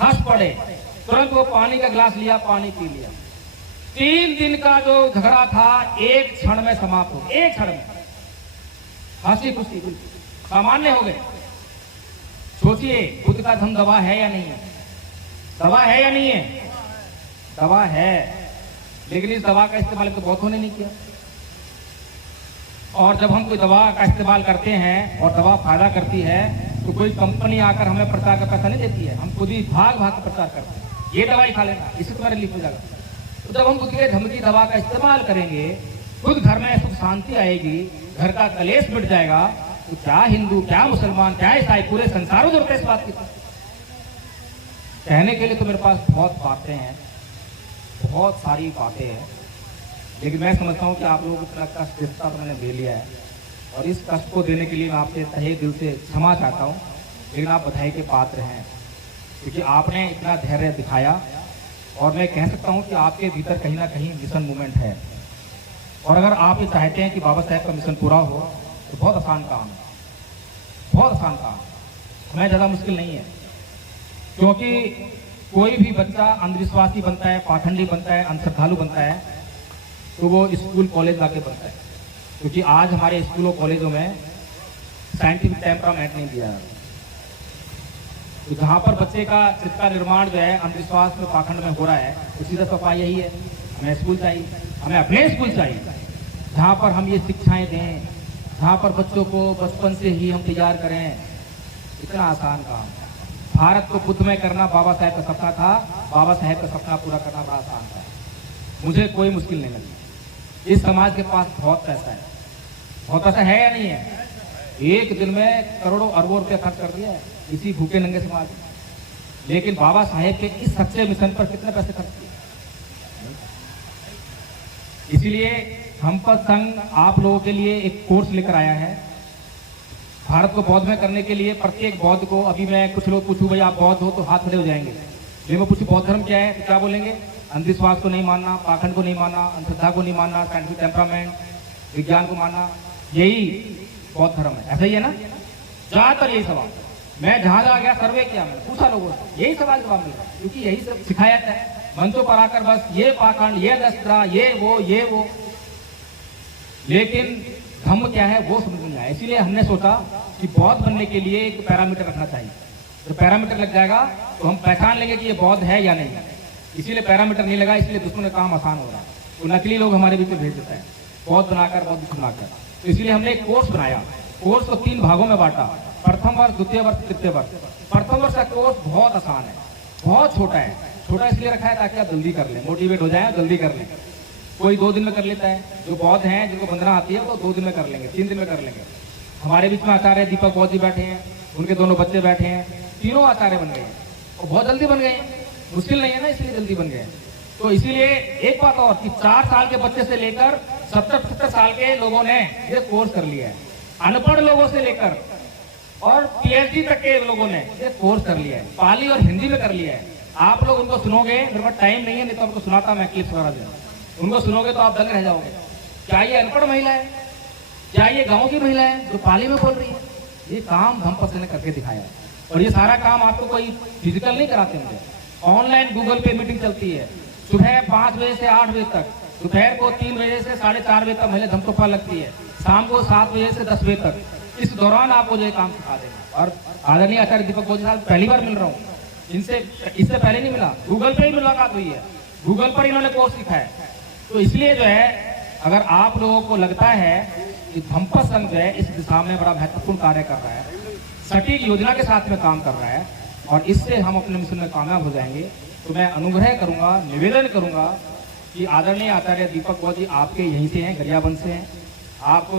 हंस पड़े, तुरंत वो पानी का गिलास लिया, पानी पी लिया। 3 दिन का जो झगड़ा था एक क्षण में समाप्त हो, एक क्षण में हंसी खुशी सामान्य हो गए। सोचिए, खुद का धन दवा है या नहीं है? दवा है या नहीं है? दवा है, लेकिन इस दवा का इस्तेमाल तो बहुतों ने नहीं किया। और जब हम कोई दवा का इस्तेमाल करते हैं और दवा फायदा करती है तो कोई कंपनी आकर हमें प्रचार का पैसा नहीं देती है, हम खुद ही भाग भाग कर प्रचार करते हैं, ये दवाई खा लेना, इससे तुम्हारा रिलीफ हो जाएगा। तो जब हम खुद के धर्म की दवा का इस्तेमाल करेंगे, खुद घर में सुख शांति आएगी, घर का कलेश मिट जाएगा, तो क्या हिंदू, क्या मुसलमान, क्या ईसाई, पूरे संसार में जरूरत है इस बात की। कहने के लिए तो मेरे पास बहुत बातें हैं, बहुत सारी बातें हैं, लेकिन मैं समझता हूँ कि आप लोगों को इतना कष्ट जितना मैंने दे लिया है, और इस कष्ट को देने के लिए मैं आपसे तहे दिल से क्षमा चाहता हूँ। लेकिन आप बधाई के पात्र हैं, क्योंकि आपने इतना धैर्य दिखाया, और मैं कह सकता हूँ कि आपके भीतर कहीं ना कहीं मिशन मूवमेंट है। और अगर आप ये चाहते हैं कि बाबा साहेब का मिशन पूरा हो तो बहुत आसान काम है, बहुत आसान काम, हमें ज़्यादा मुश्किल नहीं है। क्योंकि कोई भी बच्चा अंधविश्वासी बनता है, पाखंडी बनता है, अंधश्रद्धालु बनता है, तो वो स्कूल कॉलेज जाके बनता है। क्योंकि आज हमारे स्कूलों कॉलेजों में साइंटिफिक टेम्परामेंट नहीं दिया जाता। तो जहाँ पर बच्चे का चित्त का निर्माण जो है अंधविश्वास में, पाखंड में हो रहा है, तो सीधा सफाई यही है, हमें स्कूल चाहिए, हमें अपने स्कूल चाहिए जहाँ पर हम ये शिक्षाएं दें, जहाँ पर बच्चों को बचपन से ही हम तैयार करें। इतना आसान काम, भारत को बुद्ध में करना बाबा साहेब का सपना था, बाबा साहेब का सपना पूरा करना बड़ा आसान था, मुझे कोई मुश्किल नहीं लगी। इस समाज के पास बहुत पैसा है, बहुत पैसा है या नहीं है? एक दिन में करोड़ों अरबों रुपये खर्च कर दिया है इसी भूखे नंगे समाज में, लेकिन बाबा साहेब के इस सच्चे मिशन पर कितने पैसे खर्च किए? इसीलिए हमपद संघ आप लोगों के लिए एक कोर्स लेकर आया है, भारत को बौद्ध में करने के लिए। प्रत्येक बौद्ध को, अभी मैं कुछ लोग पूछूं भाई आप बौद्ध हो तो हाथ खड़े हो जाएंगे, लेकिन मैं पूछूं बौद्ध धर्म क्या है तो क्या बोलेंगे? अंधविश्वास को नहीं मानना, पाखंड को नहीं मानना, अंधश्रद्धा को नहीं मानना, साइंटिफिक टेम्परामेंट, विज्ञान को मानना, यही बौद्ध धर्म है। ऐसा ही है ना? ज्यादातर यही सवाल, मैं जहां जहां गया सर्वे किया, मैंने पूछा लोगों से, यही सवाल जवाब मिल रहा है, क्योंकि यही सब सिखाया जाता है मंचों पर आकर, बस ये पाखंड, ये दस्तरा, ये वो। लेकिन धम्म क्या है वो समझ नहीं आया। इसीलिए हमने सोचा कि बौद्ध बनने के लिए एक पैरामीटर रखना चाहिए। तो पैरामीटर लग जाएगा तो हम पहचान लेंगे कि ये बौद्ध है या नहीं। इसीलिए पैरामीटर नहीं लगा, इसलिए दुश्मन का काम आसान हो रहा है। तो नकली लोग हमारे बीच में भेज देता है, बौद्ध बनाकर, बौद्ध बनाकर। तो इसलिए हमने एक कोर्स बनाया। कोर्स को 3 भागों में बांटा, प्रथम वर्ष, द्वितीय वर्ष, तृतीय वर्ष। प्रथम वर्ष का कोर्स बहुत आसान है, बहुत छोटा है। छोटा इसलिए रखा है ताकि आप जल्दी कर लें, मोटिवेट हो जाए, जल्दी कर लें। कोई 2 दिन में कर लेता है, जो बौद्ध हैं जिनको वंदना आती है वो 2 दिन में कर लेंगे, 3 दिन में कर लेंगे। हमारे बीच में आचार्य दीपक बौद्ध जी बैठे हैं, उनके दोनों बच्चे बैठे हैं, तीनों आचार्य बन गए हैं और बहुत जल्दी बन गए। मुश्किल नहीं है ना, इसलिए जल्दी बन गए। तो इसीलिए एक बात और कि 4 साल के बच्चे से लेकर 70-75 साल के लोगों ने ये कोर्स कर लिया है। अनपढ़ लोगों से लेकर और PhD तक के लोगों ने ये कोर्स कर लिया है, पाली और हिंदी में कर लिया है। आप लोग उनको सुनोगे, मेरे पास टाइम नहीं है, नहीं तो आपको सुनाता मैं क्लिप्स वगैरह देना। उनको सुनोगे तो आप दंग रह जाओगे। क्या ये अनपढ़ महिला है? क्या ये गांव की महिला है जो पाली में बोल रही है? ये काम धम्मपद ने करके दिखाया। और ये सारा काम आपको कोई फिजिकल नहीं कराते मुझे, ऑनलाइन गूगल पे मीटिंग चलती है। सुबह 5 बजे से 8 बजे तक, दोपहर को 3 बजे से 4:30 बजे तक महिला धम्मतोफा लगती है, शाम को 7 बजे से 10 बजे तक। इस दौरान आपको जो काम सिखा देंगे। और आदरणीय आचार्य दीपक बौद्ध साहब पहली बार मिल रहा हूँ इनसे, इससे पहले नहीं मिला, गूगल पे ही मुलाकात हुई है, गूगल पर इन्होंने कोर्स लिखा है। तो इसलिए जो है, अगर आप लोगों को लगता है कि धम्मपद संघ जो है इस दिशा में बड़ा महत्वपूर्ण कार्य कर रहा है, सटीक योजना के साथ में काम कर रहा है और इससे हम अपने मिशन में कामयाब हो जाएंगे, तो मैं अनुग्रह करूंगा, निवेदन करूंगा कि आदरणीय आचार्य दीपक बौद्ध जी आपके यहीं से हैं, गरियाबंद से हैं। आप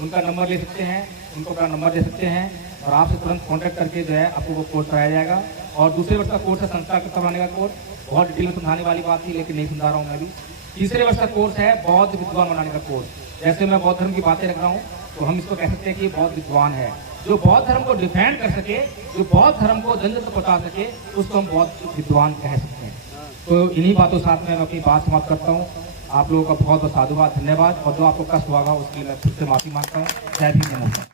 उनका नंबर ले सकते हैं, उनको अपना नंबर दे सकते हैं और आपसे तुरंत कॉन्टैक्ट करके जो है आपको वो कोर्स कराया जाएगा। और दूसरे वर्ष का कोर्स है संस्कार करवाने का कोर्स, बहुत डिटेल में समझाने वाली बात थी लेकिन नहीं समझा रहा हूँ मैं भी। तीसरे वर्ष का कोर्स है बौद्ध विद्वान बनाने का कोर्स। जैसे मैं बौद्ध धर्म की बातें रख रहा हूँ तो हम इसको कह सकते हैं कि बौद्ध विद्वान है, जो बौद्ध धर्म को डिफेंड कर सके, जो बौद्ध धर्म को जन जन तक पहुंचा सके, उसको हम बौद्ध विद्वान कह सकते हैं। तो इन्हीं बातों साथ में मैं अपनी बात समाप्त करता हूँ। आप लोगों का बहुत बहुत साधुवाद, धन्यवाद। और जो आपको कष्ट होगा उसके लिए मैं फिर से माफी मांगता हूँ। जय भीम, नमस्कार।